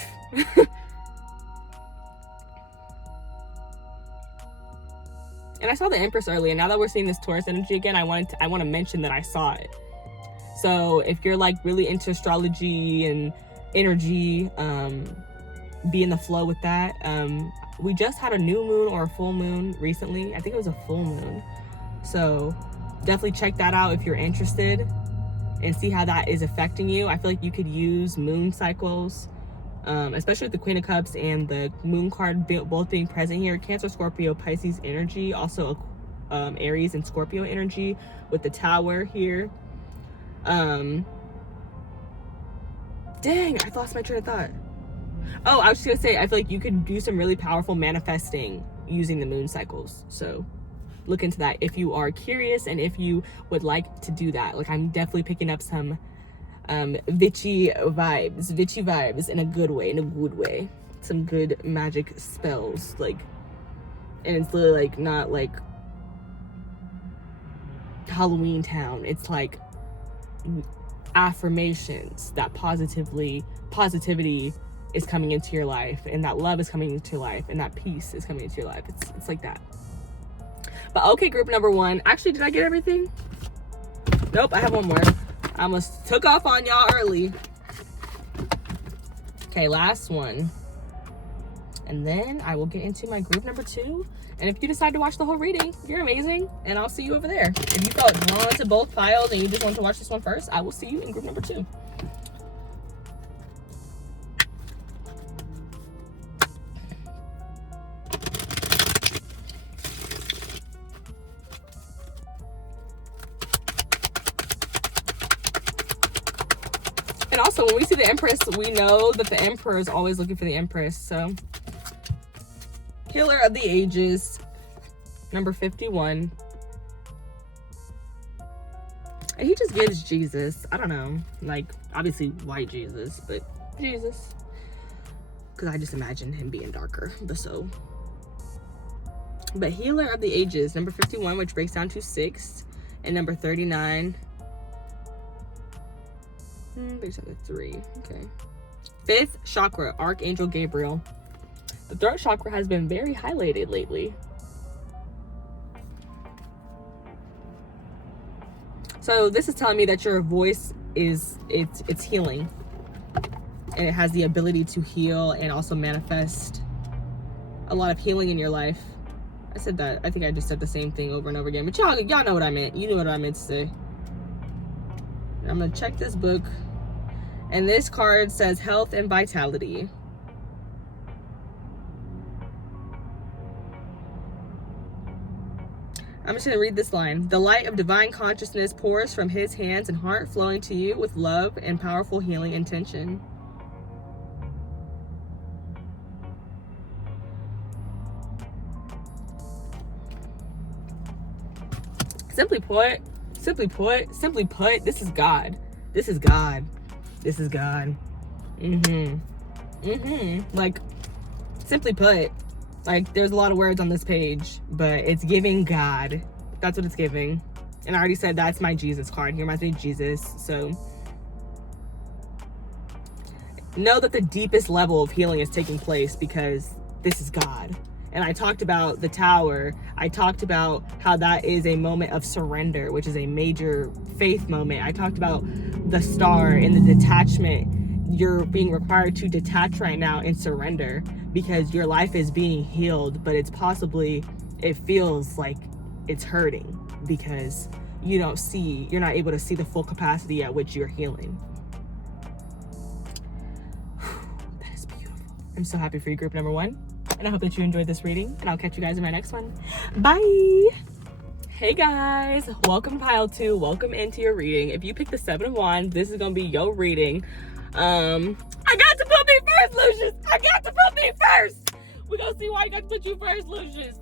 And I saw the Empress earlier. Now that we're seeing this Taurus energy again, I want to mention that I saw it. So if you're like really into astrology and energy, be in the flow with that. We just had a new moon or a full moon recently. I think it was a full moon. So definitely check that out if you're interested, and see how that is affecting you. I feel like you could use moon cycles, especially with the Queen of Cups and the moon card both being present here. Cancer, Scorpio, Pisces energy, also Aries and Scorpio energy with the Tower here. Dang, I lost my train of thought. Oh, I was just gonna say, I feel like you could do some really powerful manifesting using the moon cycles. So look into that if you are curious and if you would like to do that. Like, I'm definitely picking up some witchy vibes in a good way, some good magic spells, like, and it's literally like not like Halloween Town. It's like affirmations that positivity is coming into your life, and that love is coming into your life, and that peace is coming into your life. It's like that. But okay, group number 1. Actually, did I get everything? Nope, I have one more. I almost took off on y'all early. Okay, last one. And then I will get into my group number 2. And if you decide to watch the whole reading, you're amazing. And I'll see you over there. If you felt drawn to both piles and you just want to watch this one first, I will see you in group number 2. And also, when we see the Empress, we know that the Emperor is always looking for the Empress. So, Healer of the Ages, number 51. And he just gives Jesus. I don't know. Like, obviously white Jesus, but Jesus. Because I just imagine him being darker. But Healer of the Ages, number 51, which breaks down to 6. And number 39... There's another 3. Okay. 5th chakra, Archangel Gabriel. The throat chakra has been very highlighted lately. So this is telling me that your voice it's healing, and it has the ability to heal and also manifest a lot of healing in your life. I said that. I think I just said the same thing over and over again, but y'all know what I meant. You knew what I meant to say. I'm gonna check this book. And this card says health and vitality. I'm just gonna read this line. The light of divine consciousness pours from his hands and heart, flowing to you with love and powerful healing intention. Simply put, this is God. This is God. This is God. Like, simply put, like, there's a lot of words on this page, but it's giving God. That's what it's giving. And I already said that's my Jesus card. He reminds me of Jesus. So know that the deepest level of healing is taking place because this is God. And I talked about the Tower. I talked about how that is a moment of surrender, which is a major faith moment. I talked about the Star and the detachment. You're being required to detach right now and surrender because your life is being healed, but it feels like it's hurting because you're not able to see the full capacity at which you're healing. That is beautiful. I'm so happy for you, group number 1. And I hope that you enjoyed this reading, and I'll catch you guys in my next one. Bye. Hey guys, welcome to pile 2. Welcome into your reading. If you pick the 7 of Wands, this is gonna be your reading. I got to put me first, Lucius. I got to put me first. We're gonna see why I got to put you first, Lucius.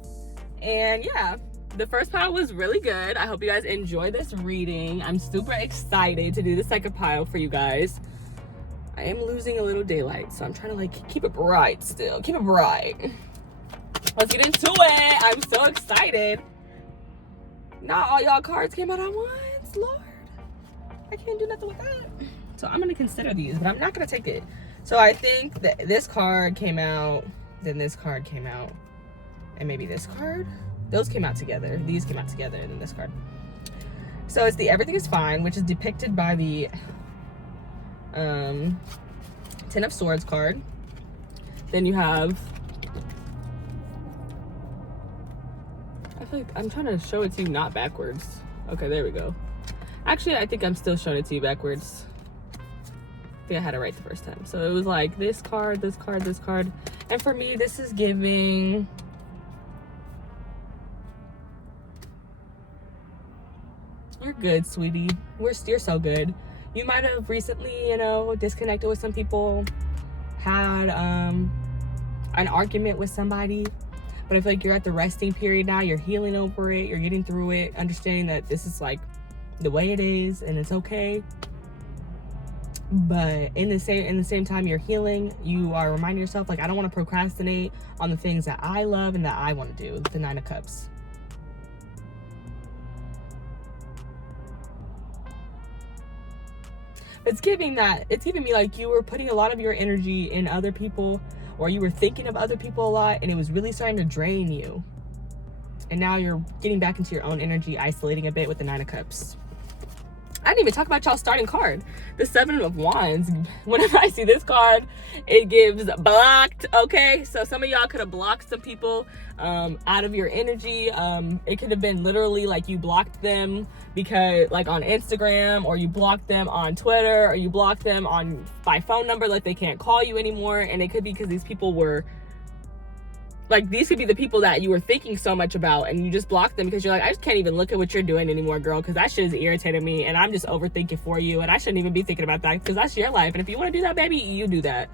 And yeah, the first pile was really good. I hope you guys enjoy this reading. I'm super excited to do the second pile for you guys. I am losing a little daylight, so I'm trying to like keep it bright still. Keep it bright. Let's get into it. I'm so excited. Not all y'all cards came out at once, Lord. I can't do nothing with that. So I'm gonna consider these, but I'm not gonna take it. So I think that this card came out, then this card came out, and maybe this card. Those came out together. These came out together, and then this card. So it's the Everything is Fine, which is depicted by the 10 of Swords card. Then you have, I feel like I'm trying to show it to you not backwards. Okay, there we go. Actually, I think I'm still showing it to you backwards. I think I had it right the first time. So it was like this card, this card, this card. And for me, this is giving you're good, sweetie. You're so good. You might have recently, disconnected with some people, had an argument with somebody, But I feel like you're at the resting period now. You're healing over it. You're getting through it, understanding that this is like the way it is and it's okay. But in the same time you're healing, you are reminding yourself, like, I don't want to procrastinate on the things that I love and that I want to do. The Nine of Cups. It's giving me like you were putting a lot of your energy in other people, or you were thinking of other people a lot, and it was really starting to drain you. And now you're getting back into your own energy, isolating a bit with the Nine of Cups. I didn't even talk about y'all's starting card, the Seven of Wands. Whenever I see this card, it gives blocked, okay? So some of y'all could have blocked some people out of your energy. It could have been literally like you blocked them because, like, on Instagram, or you blocked them on Twitter, or you blocked them by phone number, like they can't call you anymore. And it could be because these people were, like, these could be the people that you were thinking so much about, and you just blocked them because you're like, I just can't even look at what you're doing anymore, girl, because that shit is irritating me, and I'm just overthinking for you, and I shouldn't even be thinking about that because that's your life. And if you want to do that, baby, you do that.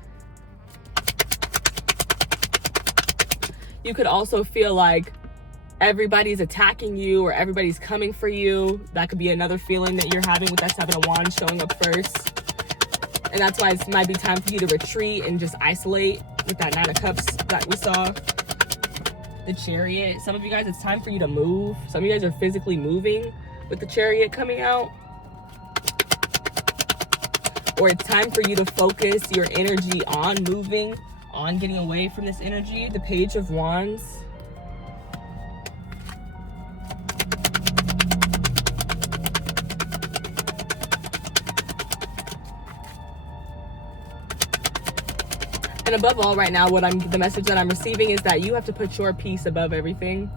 You could also feel like everybody's attacking you, or everybody's coming for you. That could be another feeling that you're having with that Seven of Wands showing up first. And that's why it might be time for you to retreat and just isolate with that Nine of Cups that we saw. The Chariot. Some of you guys, it's time for you to move. Some of you guys are physically moving with the Chariot coming out. Or it's time for you to focus your energy on moving, on getting away from this energy. The Page of Wands. And above all, right now, the message that I'm receiving is that you have to put your peace above everything.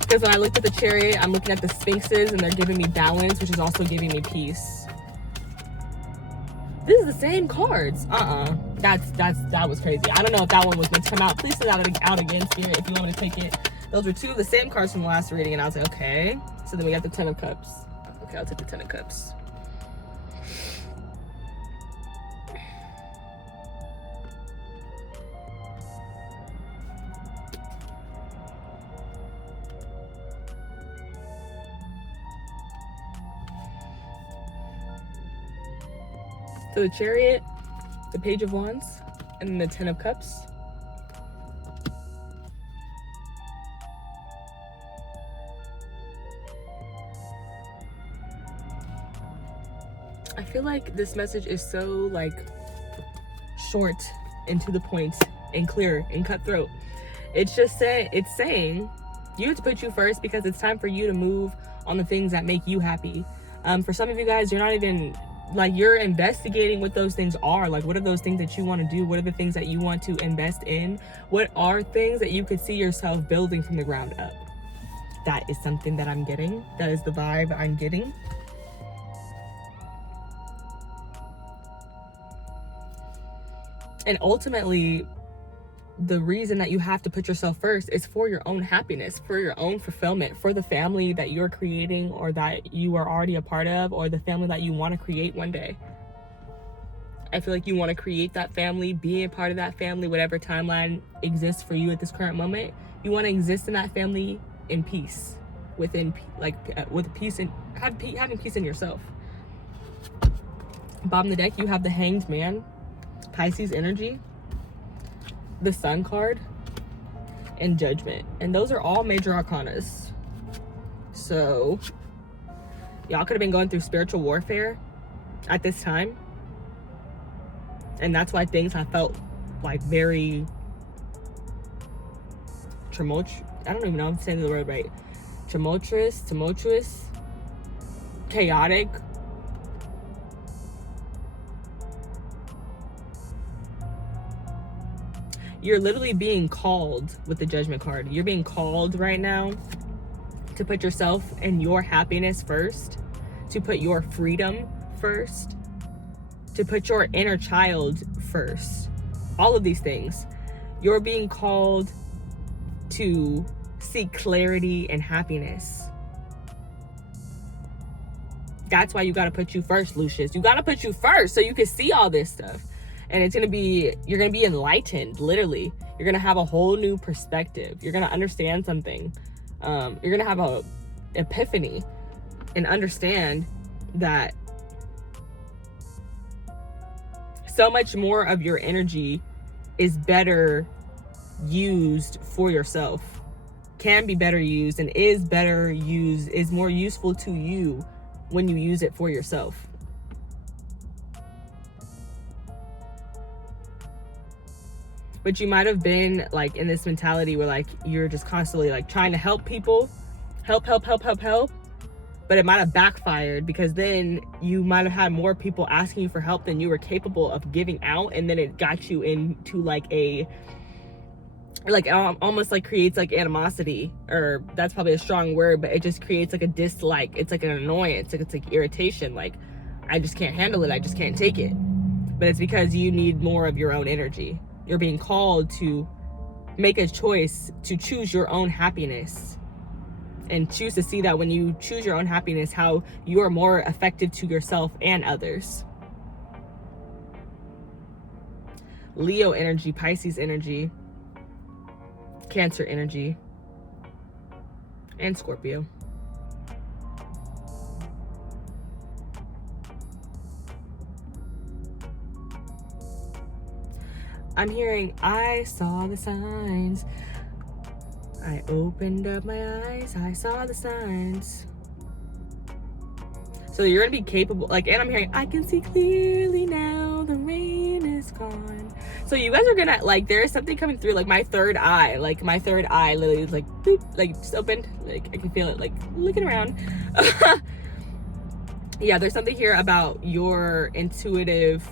Because when I looked at the Chariot, I'm looking at the Sphinxes, and they're giving me balance, which is also giving me peace. This is the same cards. That was crazy. I don't know if that one was meant to come out. Please send that out again, Spirit, if you want me to take it. Those were two of the same cards from the last reading, and I was like, okay. So then we got the Ten of Cups. Okay, I'll take the Ten of Cups. So the Chariot, the Page of Wands, and then the Ten of Cups. I feel like this message is so, like, short and to the point and clear and cutthroat. It's saying you have to put you first, because it's time for you to move on the things that make you happy. For some of you guys, you're not even, like, you're investigating what those things are. Like, what are those things that you want to do? What are the things that you want to invest in? What are things that you could see yourself building from the ground up? That is something that I'm getting. That is the vibe I'm getting. And ultimately, the reason that you have to put yourself first is for your own happiness, for your own fulfillment, for the family that you're creating, or that you are already a part of, or the family that you want to create one day. I feel like you want to create that family, be a part of that family, whatever timeline exists for you at this current moment. You want to exist in that family in peace, with peace, and having peace in yourself. Bottom of the deck, you have the Hanged Man, Pisces energy, the Sun card, and Judgment. And those are all major arcanas. So y'all could have been going through spiritual warfare at this time, and that's why things have felt like very tumultuous. I don't even know if I'm saying the word right. Tumultuous, chaotic. You're literally being called with the Judgment card. You're being called right now to put yourself and your happiness first, to put your freedom first, to put your inner child first. All of these things. You're being called to seek clarity and happiness. That's why you got to put you first, Lucius. You got to put you first so you can see all this stuff. And you're going to be enlightened, literally. You're going to have a whole new perspective. You're going to understand something. You're going to have a epiphany and understand that so much more of your energy is better used for yourself, can be better used, and is better used, is more useful to you when you use it for yourself. But you might have been like in this mentality where like you're just constantly like trying to help people, help, but it might have backfired, because then you might have had more people asking you for help than you were capable of giving out, and then it got you into like almost like creates like animosity, or that's probably a strong word, but it just creates like a dislike. It's like an annoyance, like it's like irritation, like I just can't handle it, I just can't take it. But it's because you need more of your own energy. You're being called to make a choice to choose your own happiness, and choose to see that when you choose your own happiness, how you are more effective to yourself and others. Leo energy, Pisces energy, Cancer energy, and Scorpio. I'm hearing, I saw the signs. I opened up my eyes, I saw the signs. So you're gonna be capable, like, and I'm hearing, I can see clearly now, the rain is gone. So you guys are gonna, like, there's something coming through, like my third eye literally is like, boop, like just opened, like I can feel it, like looking around. Yeah, there's something here about your intuitive,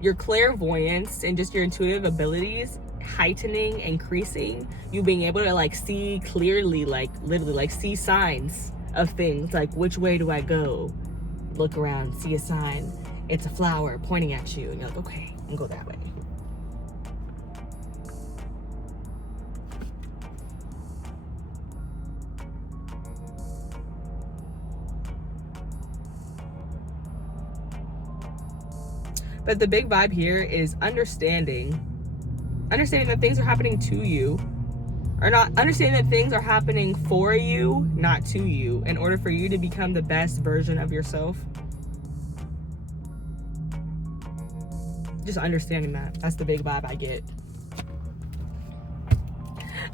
your clairvoyance, and just your intuitive abilities heightening, increasing, you being able to like see clearly, like literally like see signs of things, like which way do I go, look around, see a sign, it's a flower pointing at you, and you're like, okay, I'll go that way. But the big vibe here is understanding that things are happening to you, or not, understanding that things are happening for you, not to you, in order for you to become the best version of yourself. Just understanding that's the big vibe I get.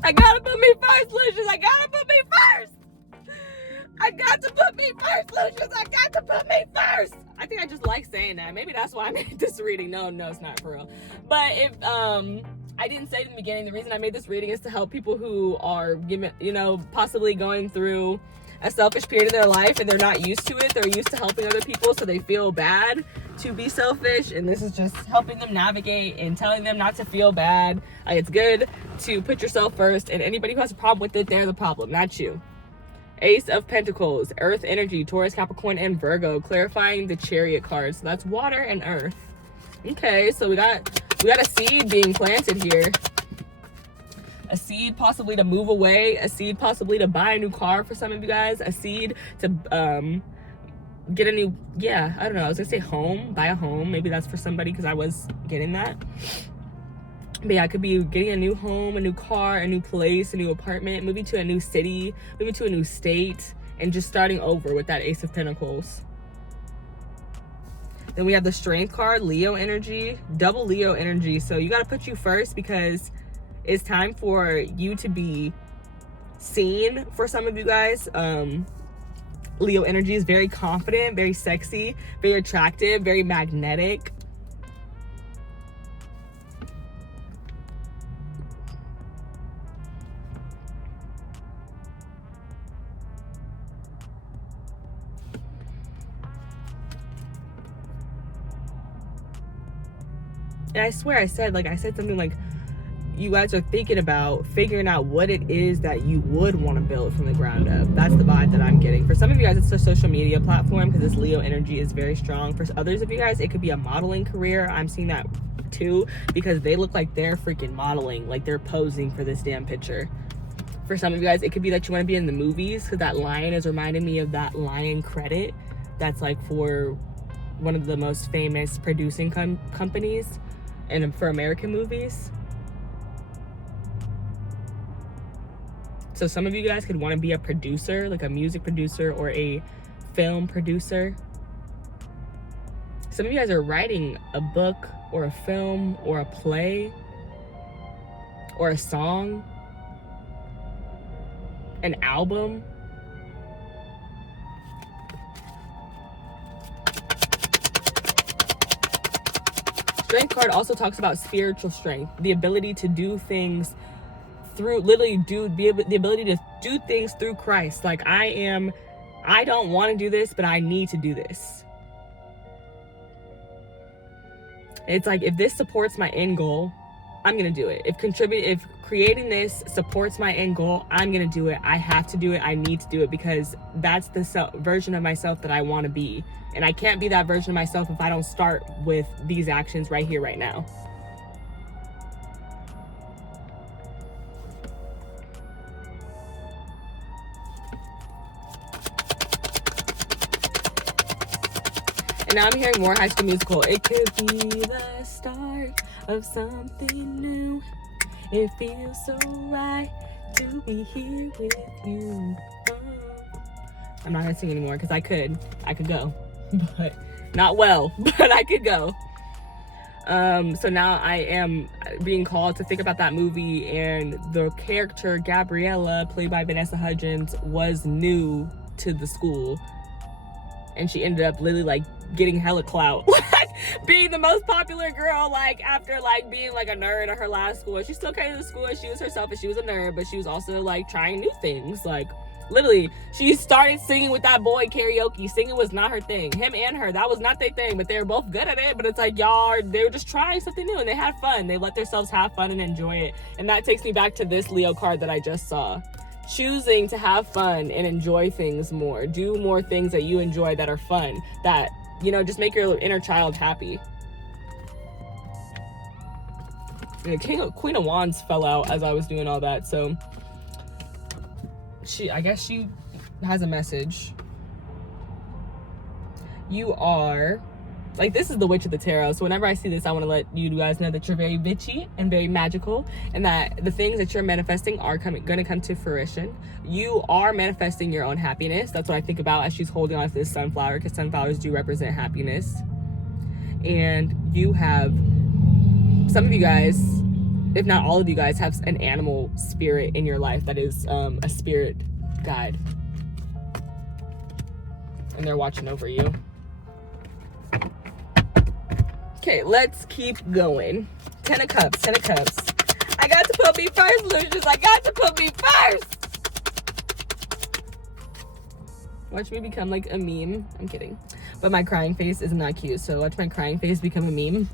I gotta put me first, Lucious. I gotta put me first. I got to put me first, Lucious. I got to put me first. I think I just like saying that. Maybe that's why I made this reading. No, it's not for real. But if I didn't say it in the beginning, the reason I made this reading is to help people who are possibly going through a selfish period of their life and they're not used to it. They're used to helping other people, so they feel bad to be selfish, and this is just helping them navigate and telling them not to feel bad. Like, it's good to put yourself first, and anybody who has a problem with it, they're the problem, not you. Ace of Pentacles, Earth energy, Taurus, Capricorn, and Virgo, clarifying the Chariot card. So that's water and earth. Okay, so we got a seed being planted here. A seed possibly to move away, a seed possibly to buy a new car for some of you guys, a seed to get a new, I don't know, I was gonna say home, buy a home. Maybe that's for somebody, because I was getting that. But yeah, I could be getting a new home, a new car, a new place, a new apartment, moving to a new city, moving to a new state, and just starting over with that Ace of Pentacles. Then we have the Strength card, Leo energy, double Leo energy. So you got to put you first, because it's time for you to be seen for some of you guys. Leo energy is very confident, very sexy, very attractive, very magnetic. And I swear I said something like, you guys are thinking about figuring out what it is that you would want to build from the ground up. That's the vibe that I'm getting. For some of you guys, it's a social media platform, because this Leo energy is very strong. For others of you guys, it could be a modeling career. I'm seeing that too, because they look like they're freaking modeling, like they're posing for this damn picture. For some of you guys, it could be that you want to be in the movies, because that lion is reminding me of that lion credit that's like for one of the most famous producing companies and for American movies. So some of you guys could want to be a producer, like a music producer or a film producer. Some of you guys are writing a book or a film or a play or a song, an album. Strength card also talks about spiritual strength, the ability to do things through, the ability to do things through Christ. Like, I don't want to do this, but I need to do this. It's like, if this supports my end goal, I'm going to do it. If creating this supports my end goal, I'm going to do it. I have to do it. I need to do it, because that's the version of myself that I want to be. And I can't be that version of myself if I don't start with these actions right here, right now. And now I'm hearing more High School Musical. It could be the start of something new. It feels so right to be here with you. Oh. I'm not gonna sing anymore because I could go, but not well, but I could go. So now I am being called to think about that movie, and the character Gabriella, played by Vanessa Hudgens, was new to the school, and she ended up literally like getting hella clout, like being the most popular girl, like after like being like a nerd at her last school. And she still came to the school and she was herself and she was a nerd, but she was also like trying new things. Like literally, she started singing with that boy karaoke. Singing was not her thing. Him and her, that was not their thing, but they were both good at it. But it's like, they were just trying something new and they had fun. They let themselves have fun and enjoy it. And that takes me back to this Leo card that I just saw. Choosing to have fun and enjoy things more. Do more things that you enjoy that are fun, that, you know, just make your inner child happy. And Queen of Wands fell out as I was doing all that, so I guess she has a message. You are, like, this is the Witch of the Tarot, so whenever I see this, I want to let you guys know that you're very bitchy and very magical, and that the things that you're manifesting are gonna come to fruition. You are manifesting your own happiness. That's what I think about as she's holding on to this sunflower, because sunflowers do represent happiness. And you have, some of you guys, if not all of you guys, have an animal spirit in your life that is a spirit guide, and they're watching over you. Okay, let's keep going. 10 of Cups, 10 of Cups. I got to put me first, Lucious. I got to put me first. Watch me become like a meme. I'm kidding. But my crying face is not cute, so watch my crying face become a meme.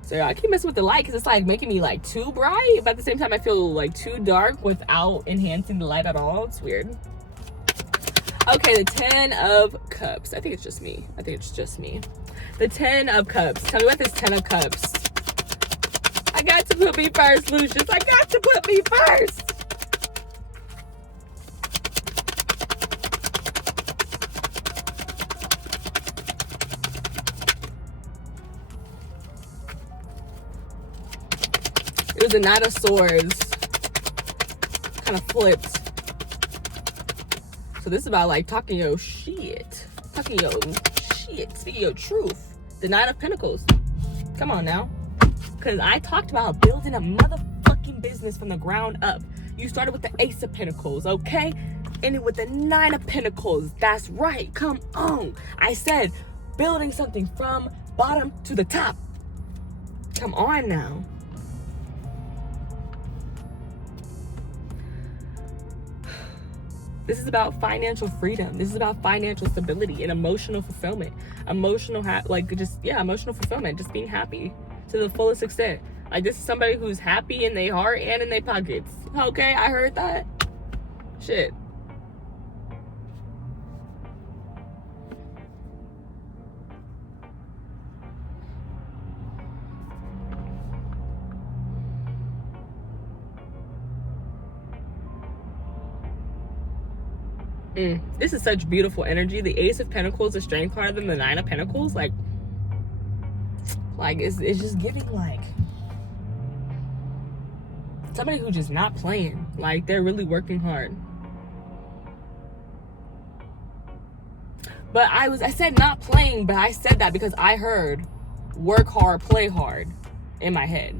So I keep messing with the light because it's like making me like too bright, but at the same time I feel like too dark without enhancing the light at all. It's weird. Okay, the 10 of Cups. I think it's just me. The 10 of Cups. Tell me about this 10 of Cups. I got to put me first, Lucious. I got to put me first. It was the Knight of Swords. Kind of flipped. So this is about like talking your shit. Speaking your truth. The Knight of Pentacles. Come on now. Because I talked about building a motherfucking business from the ground up. You started with the Ace of Pentacles, okay? Ended with the Nine of Pentacles. That's right. Come on. I said building something from bottom to the top. Come on now. This is about financial freedom. This is about financial stability and emotional fulfillment. Emotional fulfillment. Just being happy to the fullest extent. Like, this is somebody who's happy in their heart and in their pockets. Okay, I heard that. Shit. This is such beautiful energy. The Ace of Pentacles is strength card than the Nine of Pentacles. Like it's just giving like Somebody who's just not playing. Like, they're really working hard. But I said not playing, but I said that because I heard work hard, play hard in my head.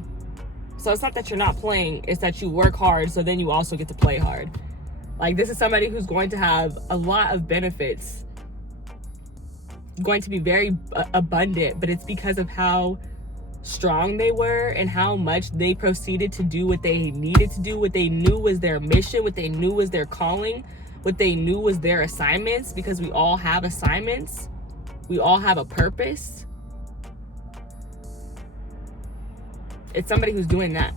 So it's not that you're not playing, it's that you work hard, so then you also get to play hard. Like, this is somebody who's going to have a lot of benefits, going to be very abundant, but it's because of how strong they were and how much they proceeded to do what they needed to do, what they knew was their mission, what they knew was their calling, what they knew was their assignments, because we all have assignments. We all have a purpose. It's somebody who's doing that.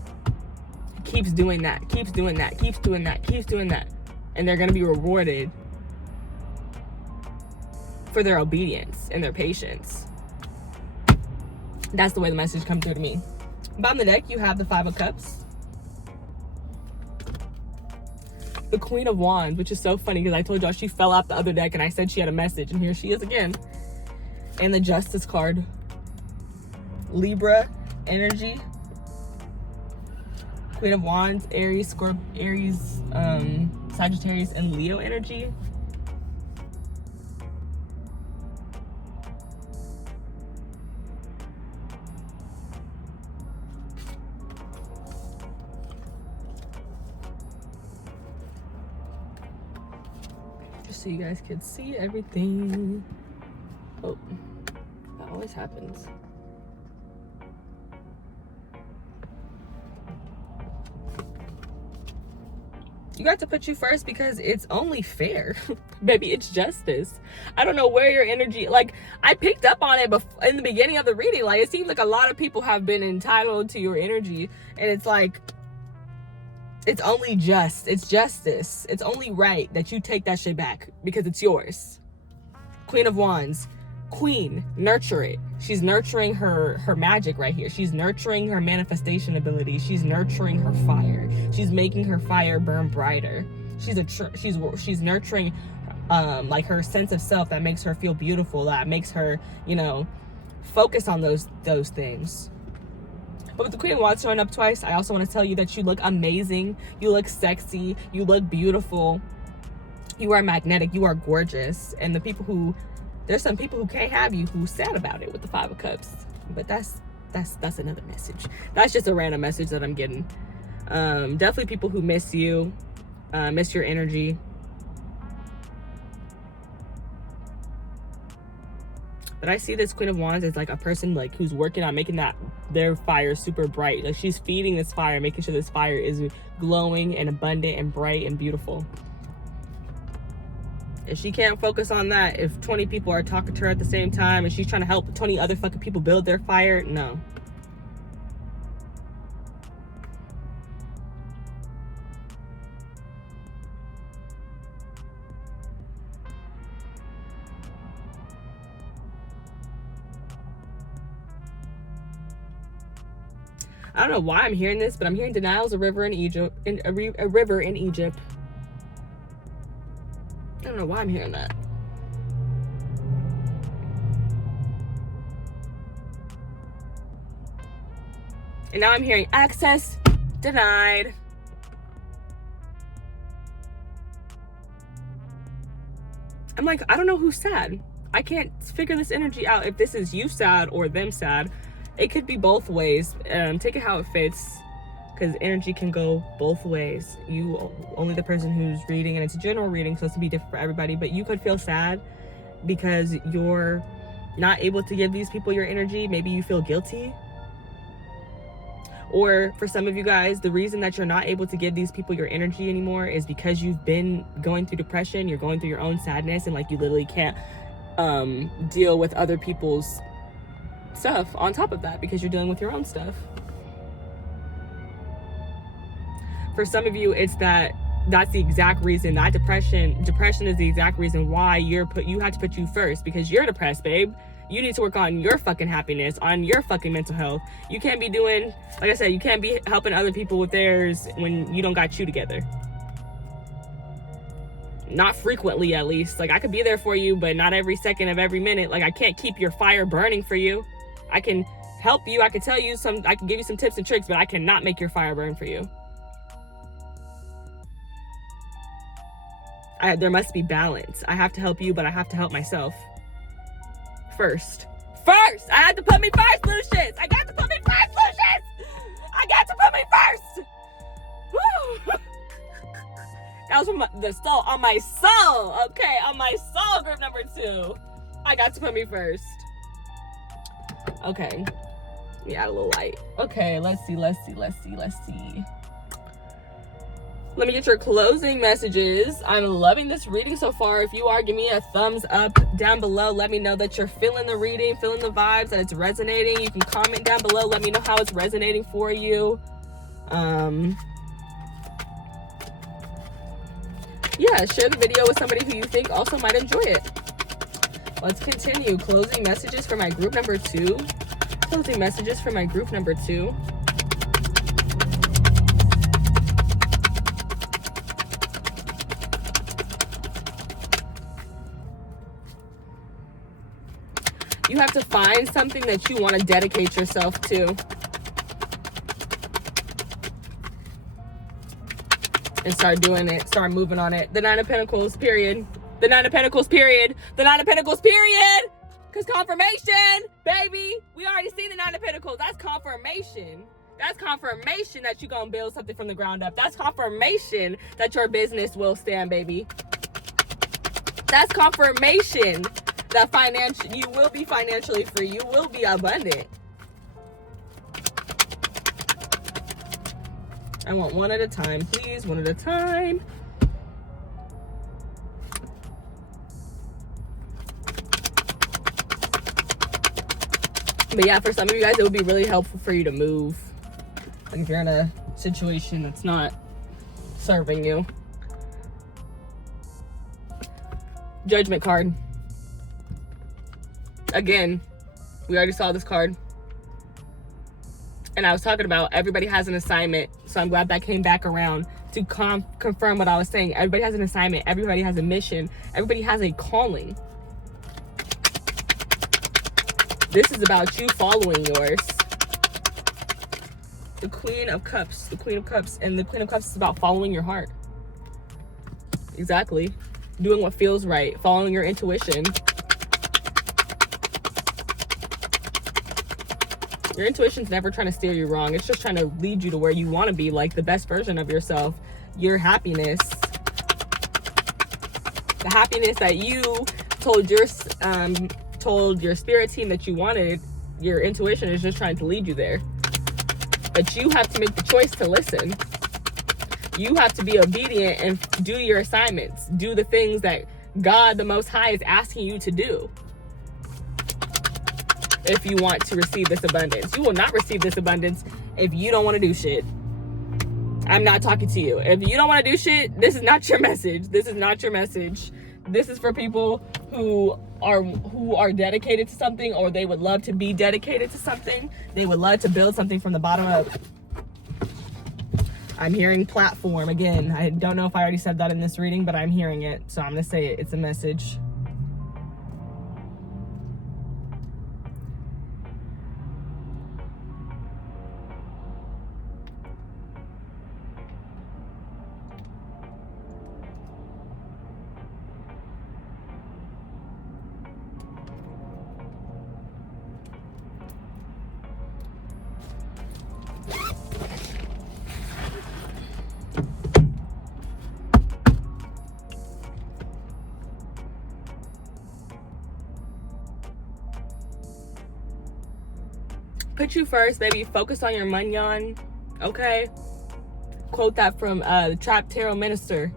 Keeps doing that, keeps doing that, keeps doing that, keeps doing that. And they're going to be rewarded for their obedience and their patience. That's the way the message comes through to me. Bottom of the deck, you have the Five of Cups. The Queen of Wands, which is so funny because I told y'all she fell out the other deck and I said she had a message, and here she is again. And the Justice card. Libra energy. Queen of Wands, Aries, Sagittarius, and Leo energy. Just so you guys can see everything. Oh, that always happens. You got to put you first because it's only fair. Baby, it's justice. I don't know where your energy, like, I picked up on it in the beginning of the reading. Like, it seems like a lot of people have been entitled to your energy, and it's like, it's only just, it's justice. It's only right that you take that shit back because it's yours. Queen of Wands. Queen, nurture it. She's nurturing her magic right here. She's nurturing her manifestation ability. She's nurturing her fire. She's making her fire burn brighter. She's nurturing like her sense of self that makes her feel beautiful, that makes her, you know, focus on those things. But with the Queen of Wands showing up twice, I also want to tell you that you look amazing. You look sexy. You look beautiful. You are magnetic. You are gorgeous. And there's some people who can't have you who's sad about it with the Five of Cups. But that's another message. That's just a random message that I'm getting. Definitely people who miss you, miss your energy. But I see this Queen of Wands as like a person like who's working on making their fire super bright. Like, she's feeding this fire, making sure this fire is glowing and abundant and bright and beautiful. If she can't focus on that, if 20 people are talking to her at the same time and she's trying to help 20 other fucking people build their fire, no. I don't know why I'm hearing this, but I'm hearing denial's a river in Egypt. A river in Egypt. I don't know why I'm hearing that. And now I'm hearing access denied. I'm like, I don't know who's sad. I can't figure this energy out if this is you sad or them sad. It could be both ways. Take it how it fits, because energy can go both ways. You only the person who's reading, and it's a general reading, so it's to be different for everybody. But you could feel sad because you're not able to give these people your energy. Maybe you feel guilty. Or for some of you guys, the reason that you're not able to give these people your energy anymore is because you've been going through depression. You're going through your own sadness, and like you literally can't deal with other people's stuff on top of that because you're dealing with your own stuff. For some of you, it's that's the exact reason that depression is the exact reason why you had to put you first, because you're depressed, babe. You need to work on your fucking happiness, on your fucking mental health. You can't be doing, like I said, you can't be helping other people with theirs when you don't got you together. Not frequently, at least. Like, I could be there for you, but not every second of every minute. Like, I can't keep your fire burning for you. I can help you. I can tell you I can give you some tips and tricks, but I cannot make your fire burn for you. There must be balance. I have to help you, but I have to help myself first. I had to put me first, Lucious. I got to put me first, Lucious. I got to put me first. Woo. That was from the soul, on my soul. Okay, on my soul, group number 2. I got to put me first. Okay, let me add a little light. Okay, let's see. Let me get your closing messages. I'm loving this reading so far. If you are, give me a thumbs up down below. Let me know that you're feeling the reading, feeling the vibes, that it's resonating. You can comment down below. Let me know how it's resonating for you. Yeah, share the video with somebody who you think also might enjoy it. Let's continue. Closing messages for my group number 2. Closing messages for my group number 2. You have to find something that you want to dedicate yourself to. And start doing it. Start moving on it. The 9 of Pentacles, period. The 9 of Pentacles, period. The 9 of Pentacles, period. Because confirmation, baby. We already seen the 9 of Pentacles. That's confirmation. That's confirmation that you're going to build something from the ground up. That's confirmation that your business will stand, baby. That's confirmation that you will be financially free. You will be abundant. I want one at a time, please. One at a time. But yeah, for some of you guys, it would be really helpful for you to move. Like if you're in a situation that's not serving you. Judgment card. Again, we already saw this card. And I was talking about everybody has an assignment. So I'm glad that came back around to confirm what I was saying. Everybody has an assignment. Everybody has a mission. Everybody has a calling. This is about you following yours. The Queen of Cups. The Queen of Cups. And the Queen of Cups is about following your heart. Exactly. Doing what feels right. Following your intuition. Your intuition's never trying to steer you wrong. It's just trying to lead you to where you want to be, like the best version of yourself. Your happiness. The happiness that you told your spirit team that you wanted. Your intuition is just trying to lead you there. But you have to make the choice to listen. You have to be obedient and do your assignments. Do the things that God, the Most High, is asking you to do. If you want to receive this abundance. You will not receive this abundance if you don't want to do shit. I'm not talking to you. If you don't want to do shit, this is not your message. This is not your message. This is for people who are dedicated to something, or they would love to be dedicated to something. They would love to build something from the bottom up. I'm hearing platform again. I don't know if I already said that in this reading, but I'm hearing it. So I'm going to say it. It's a message. Put you first, baby. Focus on your manyan, okay? Quote that from the Trap Tarot Minister.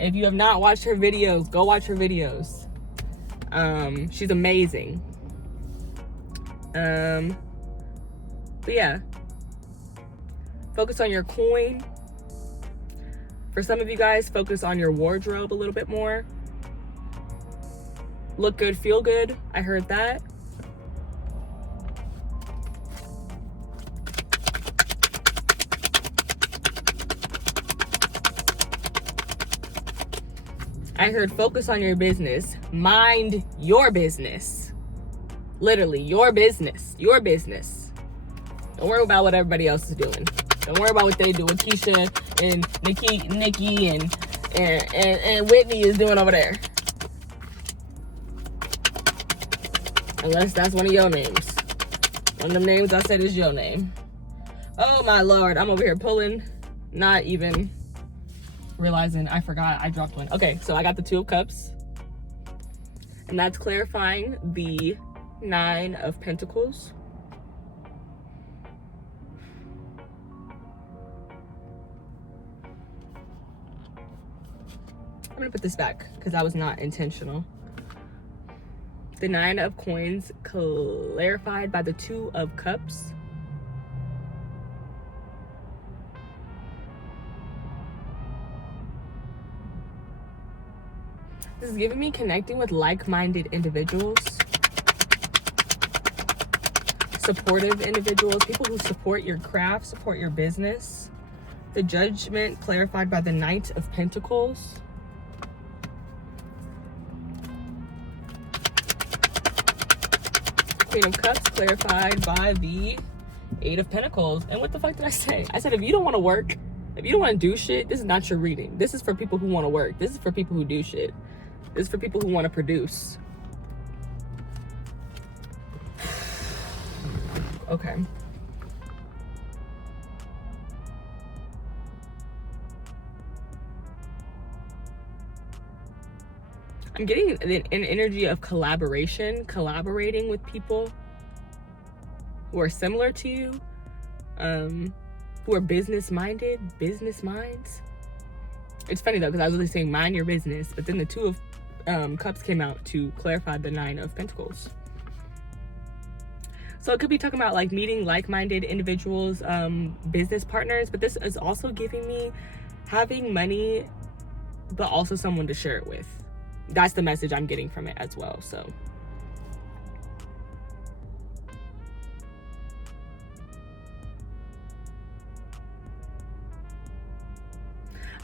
If you have not watched her videos, go watch her videos. She's amazing. But yeah. Focus on your coin. For some of you guys, focus on your wardrobe a little bit more. Look good, feel good. I heard that. I heard focus on your business. Mind your business. Literally, your business. Your business. Don't worry about what everybody else is doing. Don't worry about what they do with Keisha and Nikki and and Whitney is doing over there. Unless that's one of your names. One of them names I said is your name. Oh my Lord, I'm over here pulling, not even realizing I forgot I dropped one. Okay, so I got the Two of Cups. And that's clarifying the Nine of Pentacles. I'm gonna put this back because that was not intentional. The Nine of Coins clarified by the Two of Cups. This is giving me connecting with like-minded individuals, supportive individuals, people who support your craft, support your business. The Judgment clarified by the Knight of Pentacles. Queen of Cups clarified by the Eight of Pentacles. And what the fuck did I say? I said, if you don't want to work, if you don't want to do shit, this is not your reading. This is for people who want to work. This is for people who do shit. This is for people who want to produce. Okay. I'm getting an energy of collaboration, collaborating with people who are similar to you, who are business minds. It's funny though, because I was really saying mind your business, but then the Two of Cups came out to clarify the Nine of Pentacles. So it could be talking about like meeting like-minded individuals, business partners, but this is also giving me having money, but also someone to share it with. That's the message I'm getting from it as well. So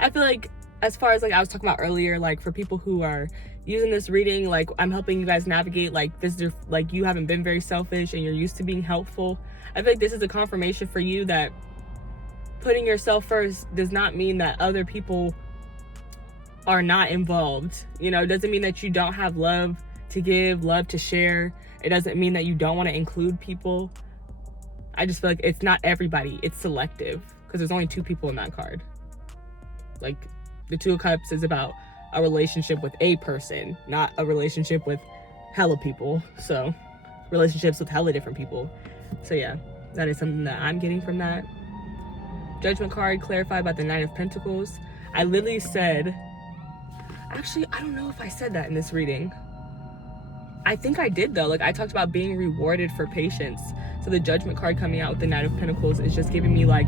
I feel like, as far as like I was talking about earlier, like for people who are using this reading, like I'm helping you guys navigate, like this is like you haven't been very selfish and you're used to being helpful. I feel like this is a confirmation for you that putting yourself first does not mean that other people are not involved. You know, it doesn't mean that you don't have love to give, love to share. It doesn't mean that you don't want to include people. I just feel like it's not everybody, it's selective, because there's only two people in that card. Like the Two of Cups is about a relationship with a person, not a relationship with hella people. So relationships with hella different people. So yeah, that is something that I'm getting from that. Judgment card clarified by the Nine of Pentacles. I literally said, actually, I don't know if I said that in this reading. I think I did though. Like I talked about being rewarded for patience. So the Judgment card coming out with the Nine of Pentacles is just giving me like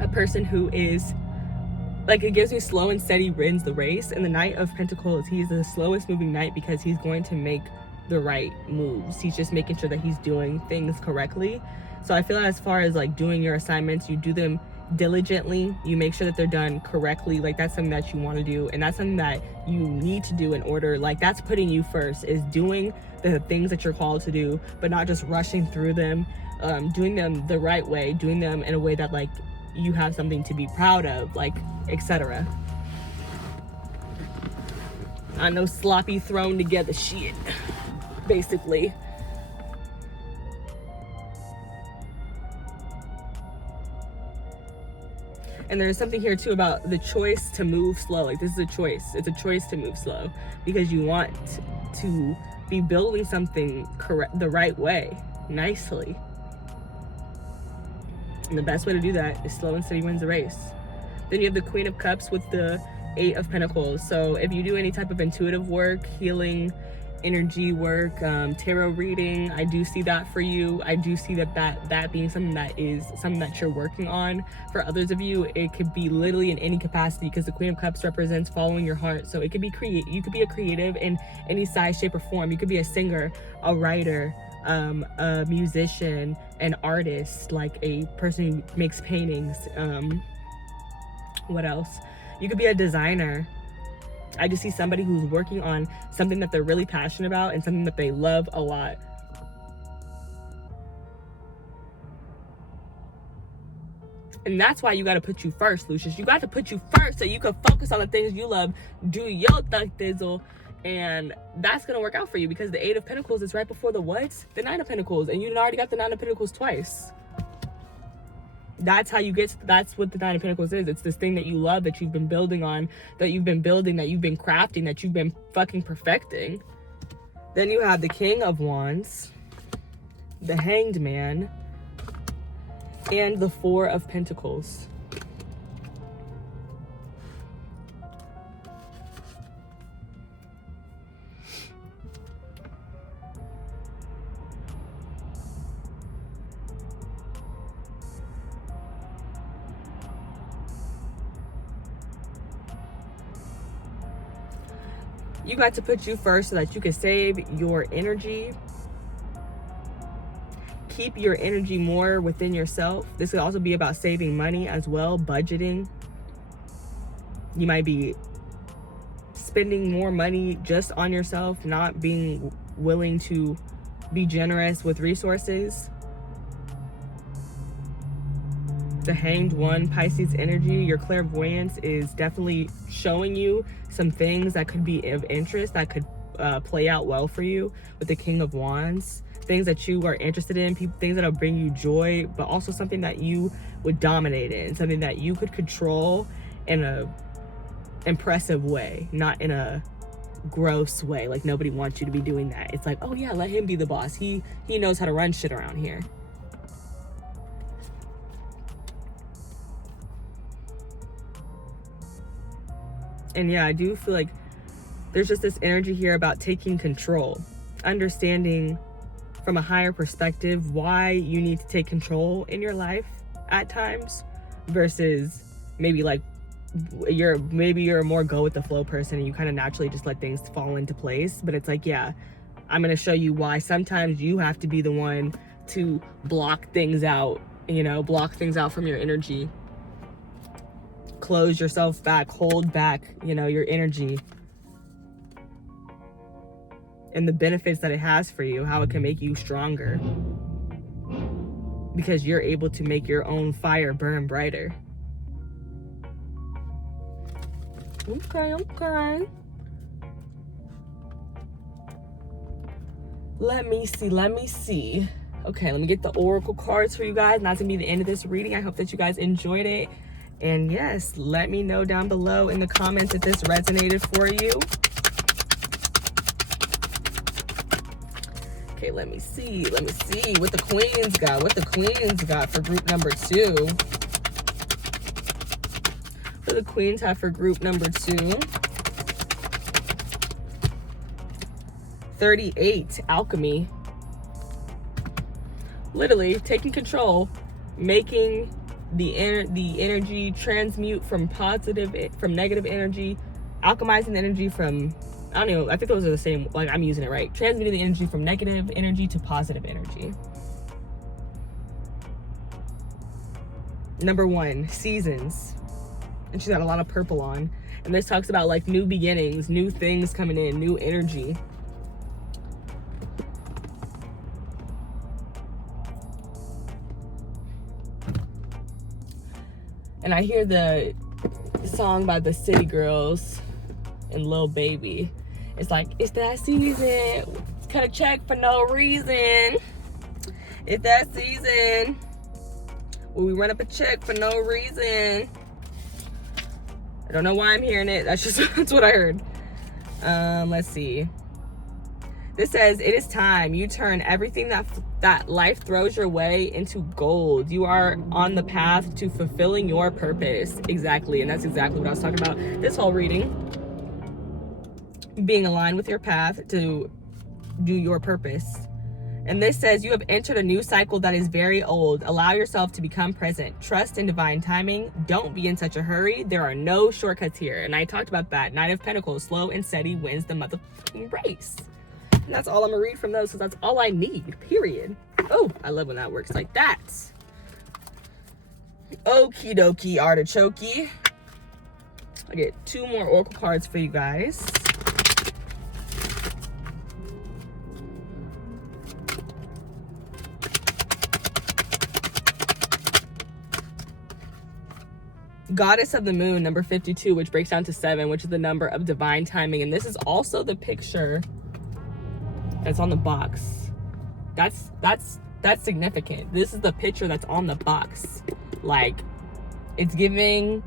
a person who is, like, it gives me slow and steady wins the race. And the Knight of Pentacles, he's the slowest moving knight because he's going to make the right moves. He's just making sure that he's doing things correctly. So I feel like as far as like doing your assignments, you do them diligently, you make sure that they're done correctly. Like that's something that you want to do, and that's something that you need to do in order, like that's putting you first, is doing the things that you're called to do, but not just rushing through them, doing them the right way, doing them in a way that like you have something to be proud of, like etc. I know sloppy thrown together shit, basically. And there's something here too about the choice to move slow. Like this is a choice. It's a choice to move slow because you want to be building something correct, the right way, nicely. And the best way to do that is slow and steady wins the race. Then you have the Queen of Cups with the Eight of Pentacles. So if you do any type of intuitive work, healing, energy work, tarot reading, I do see that for you. I do see that being something that is something that you're working on. For others of you, it could be literally in any capacity, because the Queen of Cups represents following your heart. So it could be you could be a creative in any size, shape, or form. You could be a singer, a writer, a musician, an artist, like a person who makes paintings. What else? You could be a designer. I just see somebody who's working on something that they're really passionate about and something that they love a lot. And that's why you got to put you first, Lucius. You got to put you first so you can focus on the things you love, do your thug thizzle, and that's going to work out for you, because the Eight of Pentacles is right before the what? The Nine of Pentacles, and you already got the Nine of Pentacles twice. That's how you get, that's what the Nine of Pentacles is. It's this thing that you love, that you've been building on, that you've been building, that you've been crafting, that you've been fucking perfecting. Then you have the King of Wands, the Hanged Man, and the Four of Pentacles. You got to put you first so that you can save your energy. Keep your energy more within yourself. This could also be about saving money as well, budgeting. You might be spending more money just on yourself, not being willing to be generous with resources. The Hanged One, Pisces energy, your clairvoyance is definitely showing you some things that could be of interest, that could play out well for you with the King of Wands. Things that you are interested in, things that'll bring you joy, but also something that you would dominate in, something that you could control in a impressive way, not in a gross way. Like, nobody wants you to be doing that. It's like, oh yeah, let him be the boss. He knows how to run shit around here. And yeah, I do feel like there's just this energy here about taking control, understanding from a higher perspective why you need to take control in your life at times, versus maybe like you're a more go with the flow person and you kind of naturally just let things fall into place. But it's like, yeah, I'm going to show you why sometimes you have to be the one to block things out, block things out from your energy. Close yourself back, hold back, your energy. And the benefits that it has for you, how it can make you stronger. Because you're able to make your own fire burn brighter. Okay. Let me see. Okay, let me get the oracle cards for you guys. And that's gonna be the end of this reading. I hope that you guys enjoyed it. And yes, let me know down below in the comments if this resonated for you. Okay, let me see what the queens got for group number 2. What do the queens have for group number 2? 38, alchemy. Literally taking control, making the energy transmute from negative energy, alchemizing the energy from, I don't know, I think those are the same, like I'm using it right. Transmuting the energy from negative energy to positive energy. Number 1, seasons. And she's got a lot of purple on. And this talks about like new beginnings, new things coming in, new energy. And I hear the song by the City Girls and Lil Baby. It's like, it's that season. Cut a check for no reason. It's that season where we run up a check for no reason. I don't know why I'm hearing it. That's what I heard. Let's see. This says, it is time. You turn everything that life throws your way into gold. You are on the path to fulfilling your purpose. Exactly. And that's exactly what I was talking about this whole reading. Being aligned with your path to do your purpose. And this says, you have entered a new cycle that is very old. Allow yourself to become present. Trust in divine timing. Don't be in such a hurry. There are no shortcuts here. And I talked about that. Knight of Pentacles, slow and steady wins the motherfucking race. And that's all I'm gonna read from those, because that's all I need, period. Oh, I love when that works like that. Okie dokie, artichoke. I get 2 more oracle cards for you guys. Goddess of the Moon, number 52, which breaks down to 7, which is the number of divine timing. And this is also the picture that's on the box. That's significant. This is the picture that's on the box. Like, it's giving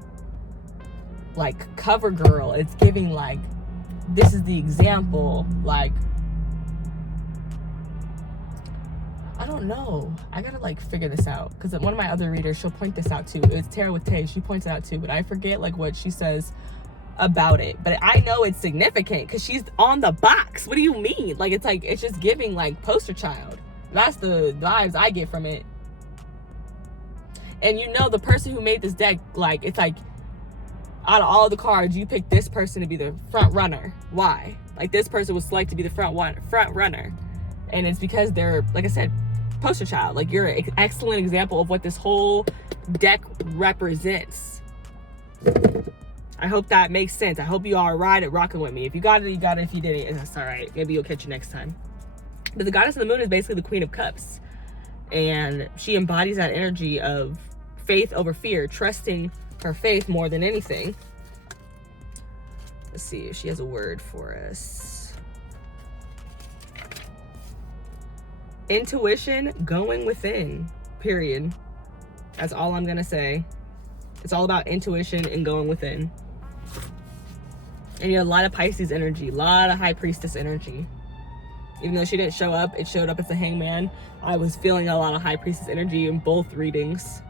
like cover girl. It's giving like, this is the example. Like, I don't know. I gotta like figure this out, because one of my other readers, she'll point this out too. It's Tarot with Tay. She points it out too, but I forget like what she says about it. But I know it's significant because she's on the box. What do you mean? Like, it's just giving like poster child. That's the vibes I get from it. And you know, the person who made this deck, like, it's like, out of all the cards, you picked this person to be the front runner. Why? Like, this person was selected to be the front runner. And it's because they're, like I said, poster child. Like, you're an excellent example of what this whole deck represents. I hope that makes sense. I hope you all are rocking with me. If you got it, you got it. If you didn't, that's all right. Maybe you'll catch you next time. But the Goddess of the Moon is basically the Queen of Cups. And she embodies that energy of faith over fear, trusting her faith more than anything. Let's see if she has a word for us. Intuition, going within, period. That's all I'm gonna say. It's all about intuition and going within. And you have a lot of Pisces energy, a lot of High Priestess energy. Even though she didn't show up, it showed up as the Hangman. I was feeling a lot of High Priestess energy in both readings.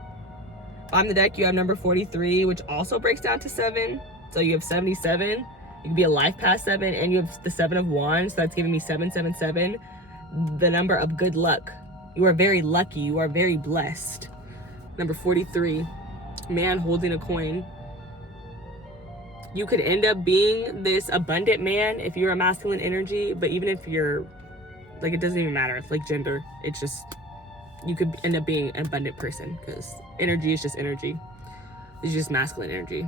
On the deck, you have number 43, which also breaks down to 7. So you have 77. You can be a life past 7, and you have the 7 of Wands. So that's giving me 777, the number of good luck. You are very lucky. You are very blessed. Number 43, man holding a coin. You could end up being this abundant man if you're a masculine energy, but even if you're, like, it doesn't even matter. It's like gender. It's just, you could end up being an abundant person, because energy is just energy. It's just masculine energy.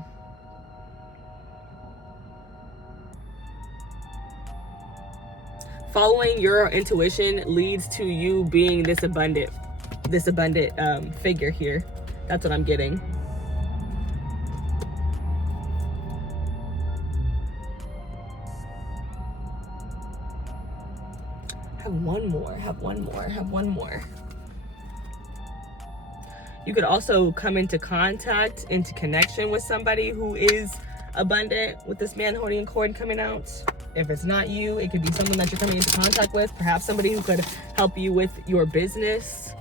Following your intuition leads to you being this abundant figure here. That's what I'm getting. Have one more. You could also come into contact, into connection with somebody who is abundant with this man holding a coin coming out. If it's not you, it could be someone that you're coming into contact with, perhaps somebody who could help you with your business,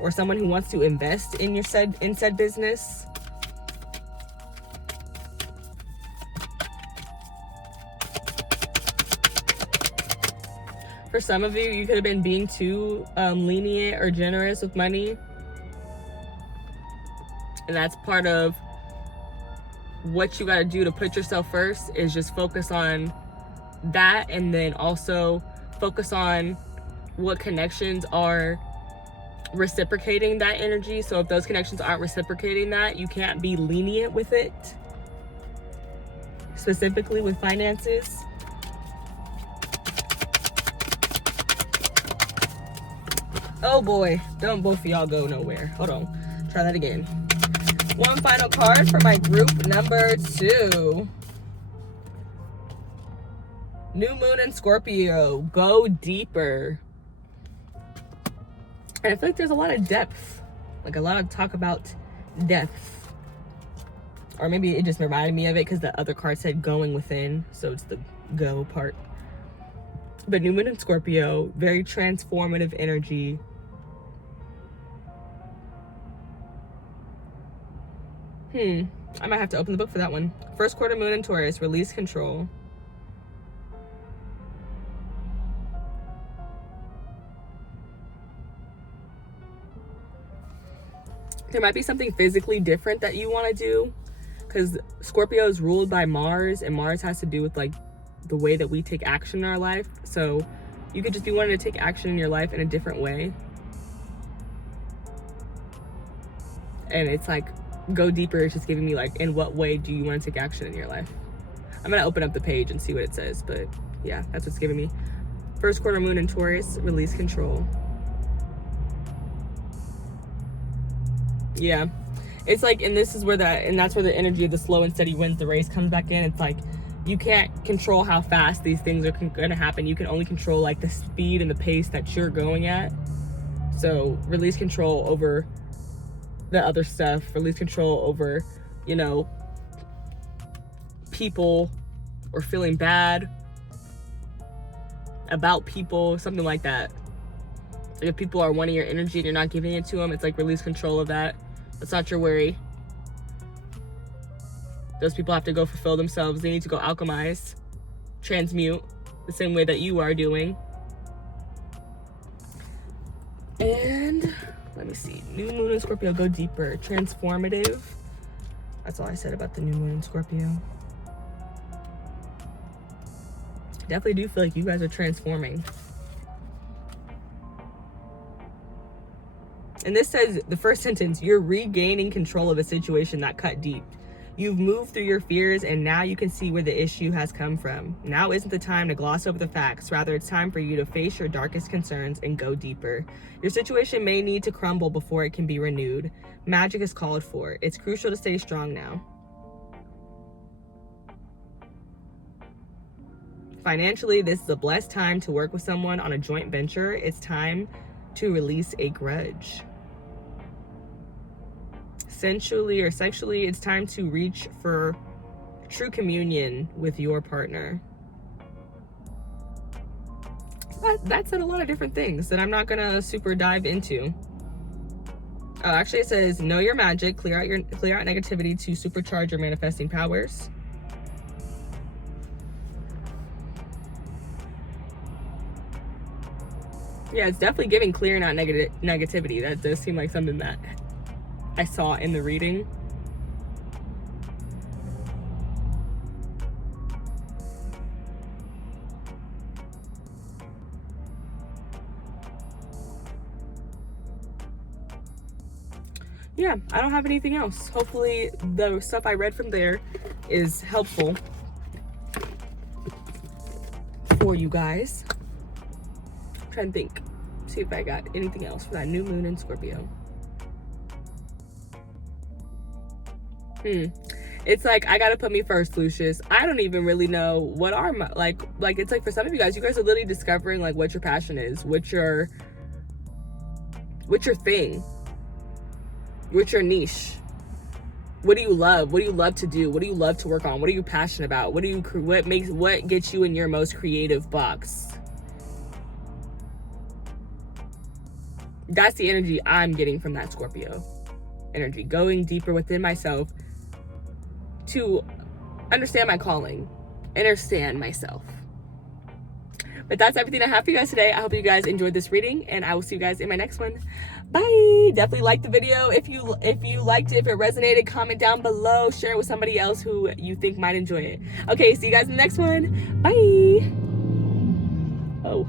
or someone who wants to invest in your said business. For some of you, you could have been being too lenient or generous with money. And that's part of what you got to do to put yourself first, is just focus on that, and then also focus on what connections are reciprocating that energy. So if those connections aren't reciprocating that, you can't be lenient with it, specifically with finances. Oh boy, don't both of y'all go nowhere. Hold on, try that again. One final card for my group number 2. New Moon in Scorpio, go deeper. And I feel like there's a lot of depth, like a lot of talk about depth. Or maybe it just reminded me of it because the other card said going within, so it's the go part. But New Moon in Scorpio, very transformative energy. I might have to open the book for that one. First quarter moon in Taurus, release control. There might be something physically different that you want to do, because Scorpio is ruled by Mars, and Mars has to do with like the way that we take action in our life. So you could just be wanting to take action in your life in a different way. And it's like, go deeper. It's just giving me like, in what way do you want to take action in your life? I'm gonna open up the page and see what it says, but yeah, that's what's giving me. First quarter moon in Taurus, release control. Yeah, It's like, and this is where that's where the energy of the slow and steady wins the race comes back in. It's like, you can't control how fast these things are going to happen. You can only control like the speed and the pace that you're going at. So release control over the other stuff. Release control over, you know, people, or feeling bad about people, something like that. Like if people are wanting your energy and you're not giving it to them, it's like release control of that. That's not your worry. Those people have to go fulfill themselves. They need to go alchemize, transmute, the same way that you are doing. And let me see. New moon in Scorpio, go deeper. Transformative. That's all I said about the new moon in Scorpio. Definitely do feel like you guys are transforming. And this says, the first sentence, you're regaining control of a situation that cut deep. You've moved through your fears and now you can see where the issue has come from. Now isn't the time to gloss over the facts. Rather, it's time for you to face your darkest concerns and go deeper. Your situation may need to crumble before it can be renewed. Magic is called for. It's crucial to stay strong now. Financially, this is a blessed time to work with someone on a joint venture. It's time to release a grudge. Sensually or sexually, it's time to reach for true communion with your partner. That said a lot of different things that I'm not gonna super dive into. Oh, actually it says, know your magic, clear out negativity to supercharge your manifesting powers. Yeah, it's definitely giving clearing out negativity. That does seem like something that I saw in the reading. Yeah, I don't have anything else. Hopefully the stuff I read from there is helpful for you guys. I'm trying to think, see if I got anything else for that new moon in Scorpio. It's like, I gotta put me first, Lucious. I don't even really know what are my, like it's like for some of you guys are literally discovering like what your passion is, what's your thing, what's your niche. What do you love? What do you love to do? What do you love to work on? What are you passionate about? What gets you in your most creative box? That's the energy I'm getting from that Scorpio energy. Going deeper within myself to understand my calling, understand myself. But that's everything I have for you guys today. I hope you guys enjoyed this reading, and I will see you guys in my next one. Bye. Definitely like the video. If you liked it, if it resonated, comment down below. Share it with somebody else who you think might enjoy it. Okay, see you guys in the next one. Bye. Oh.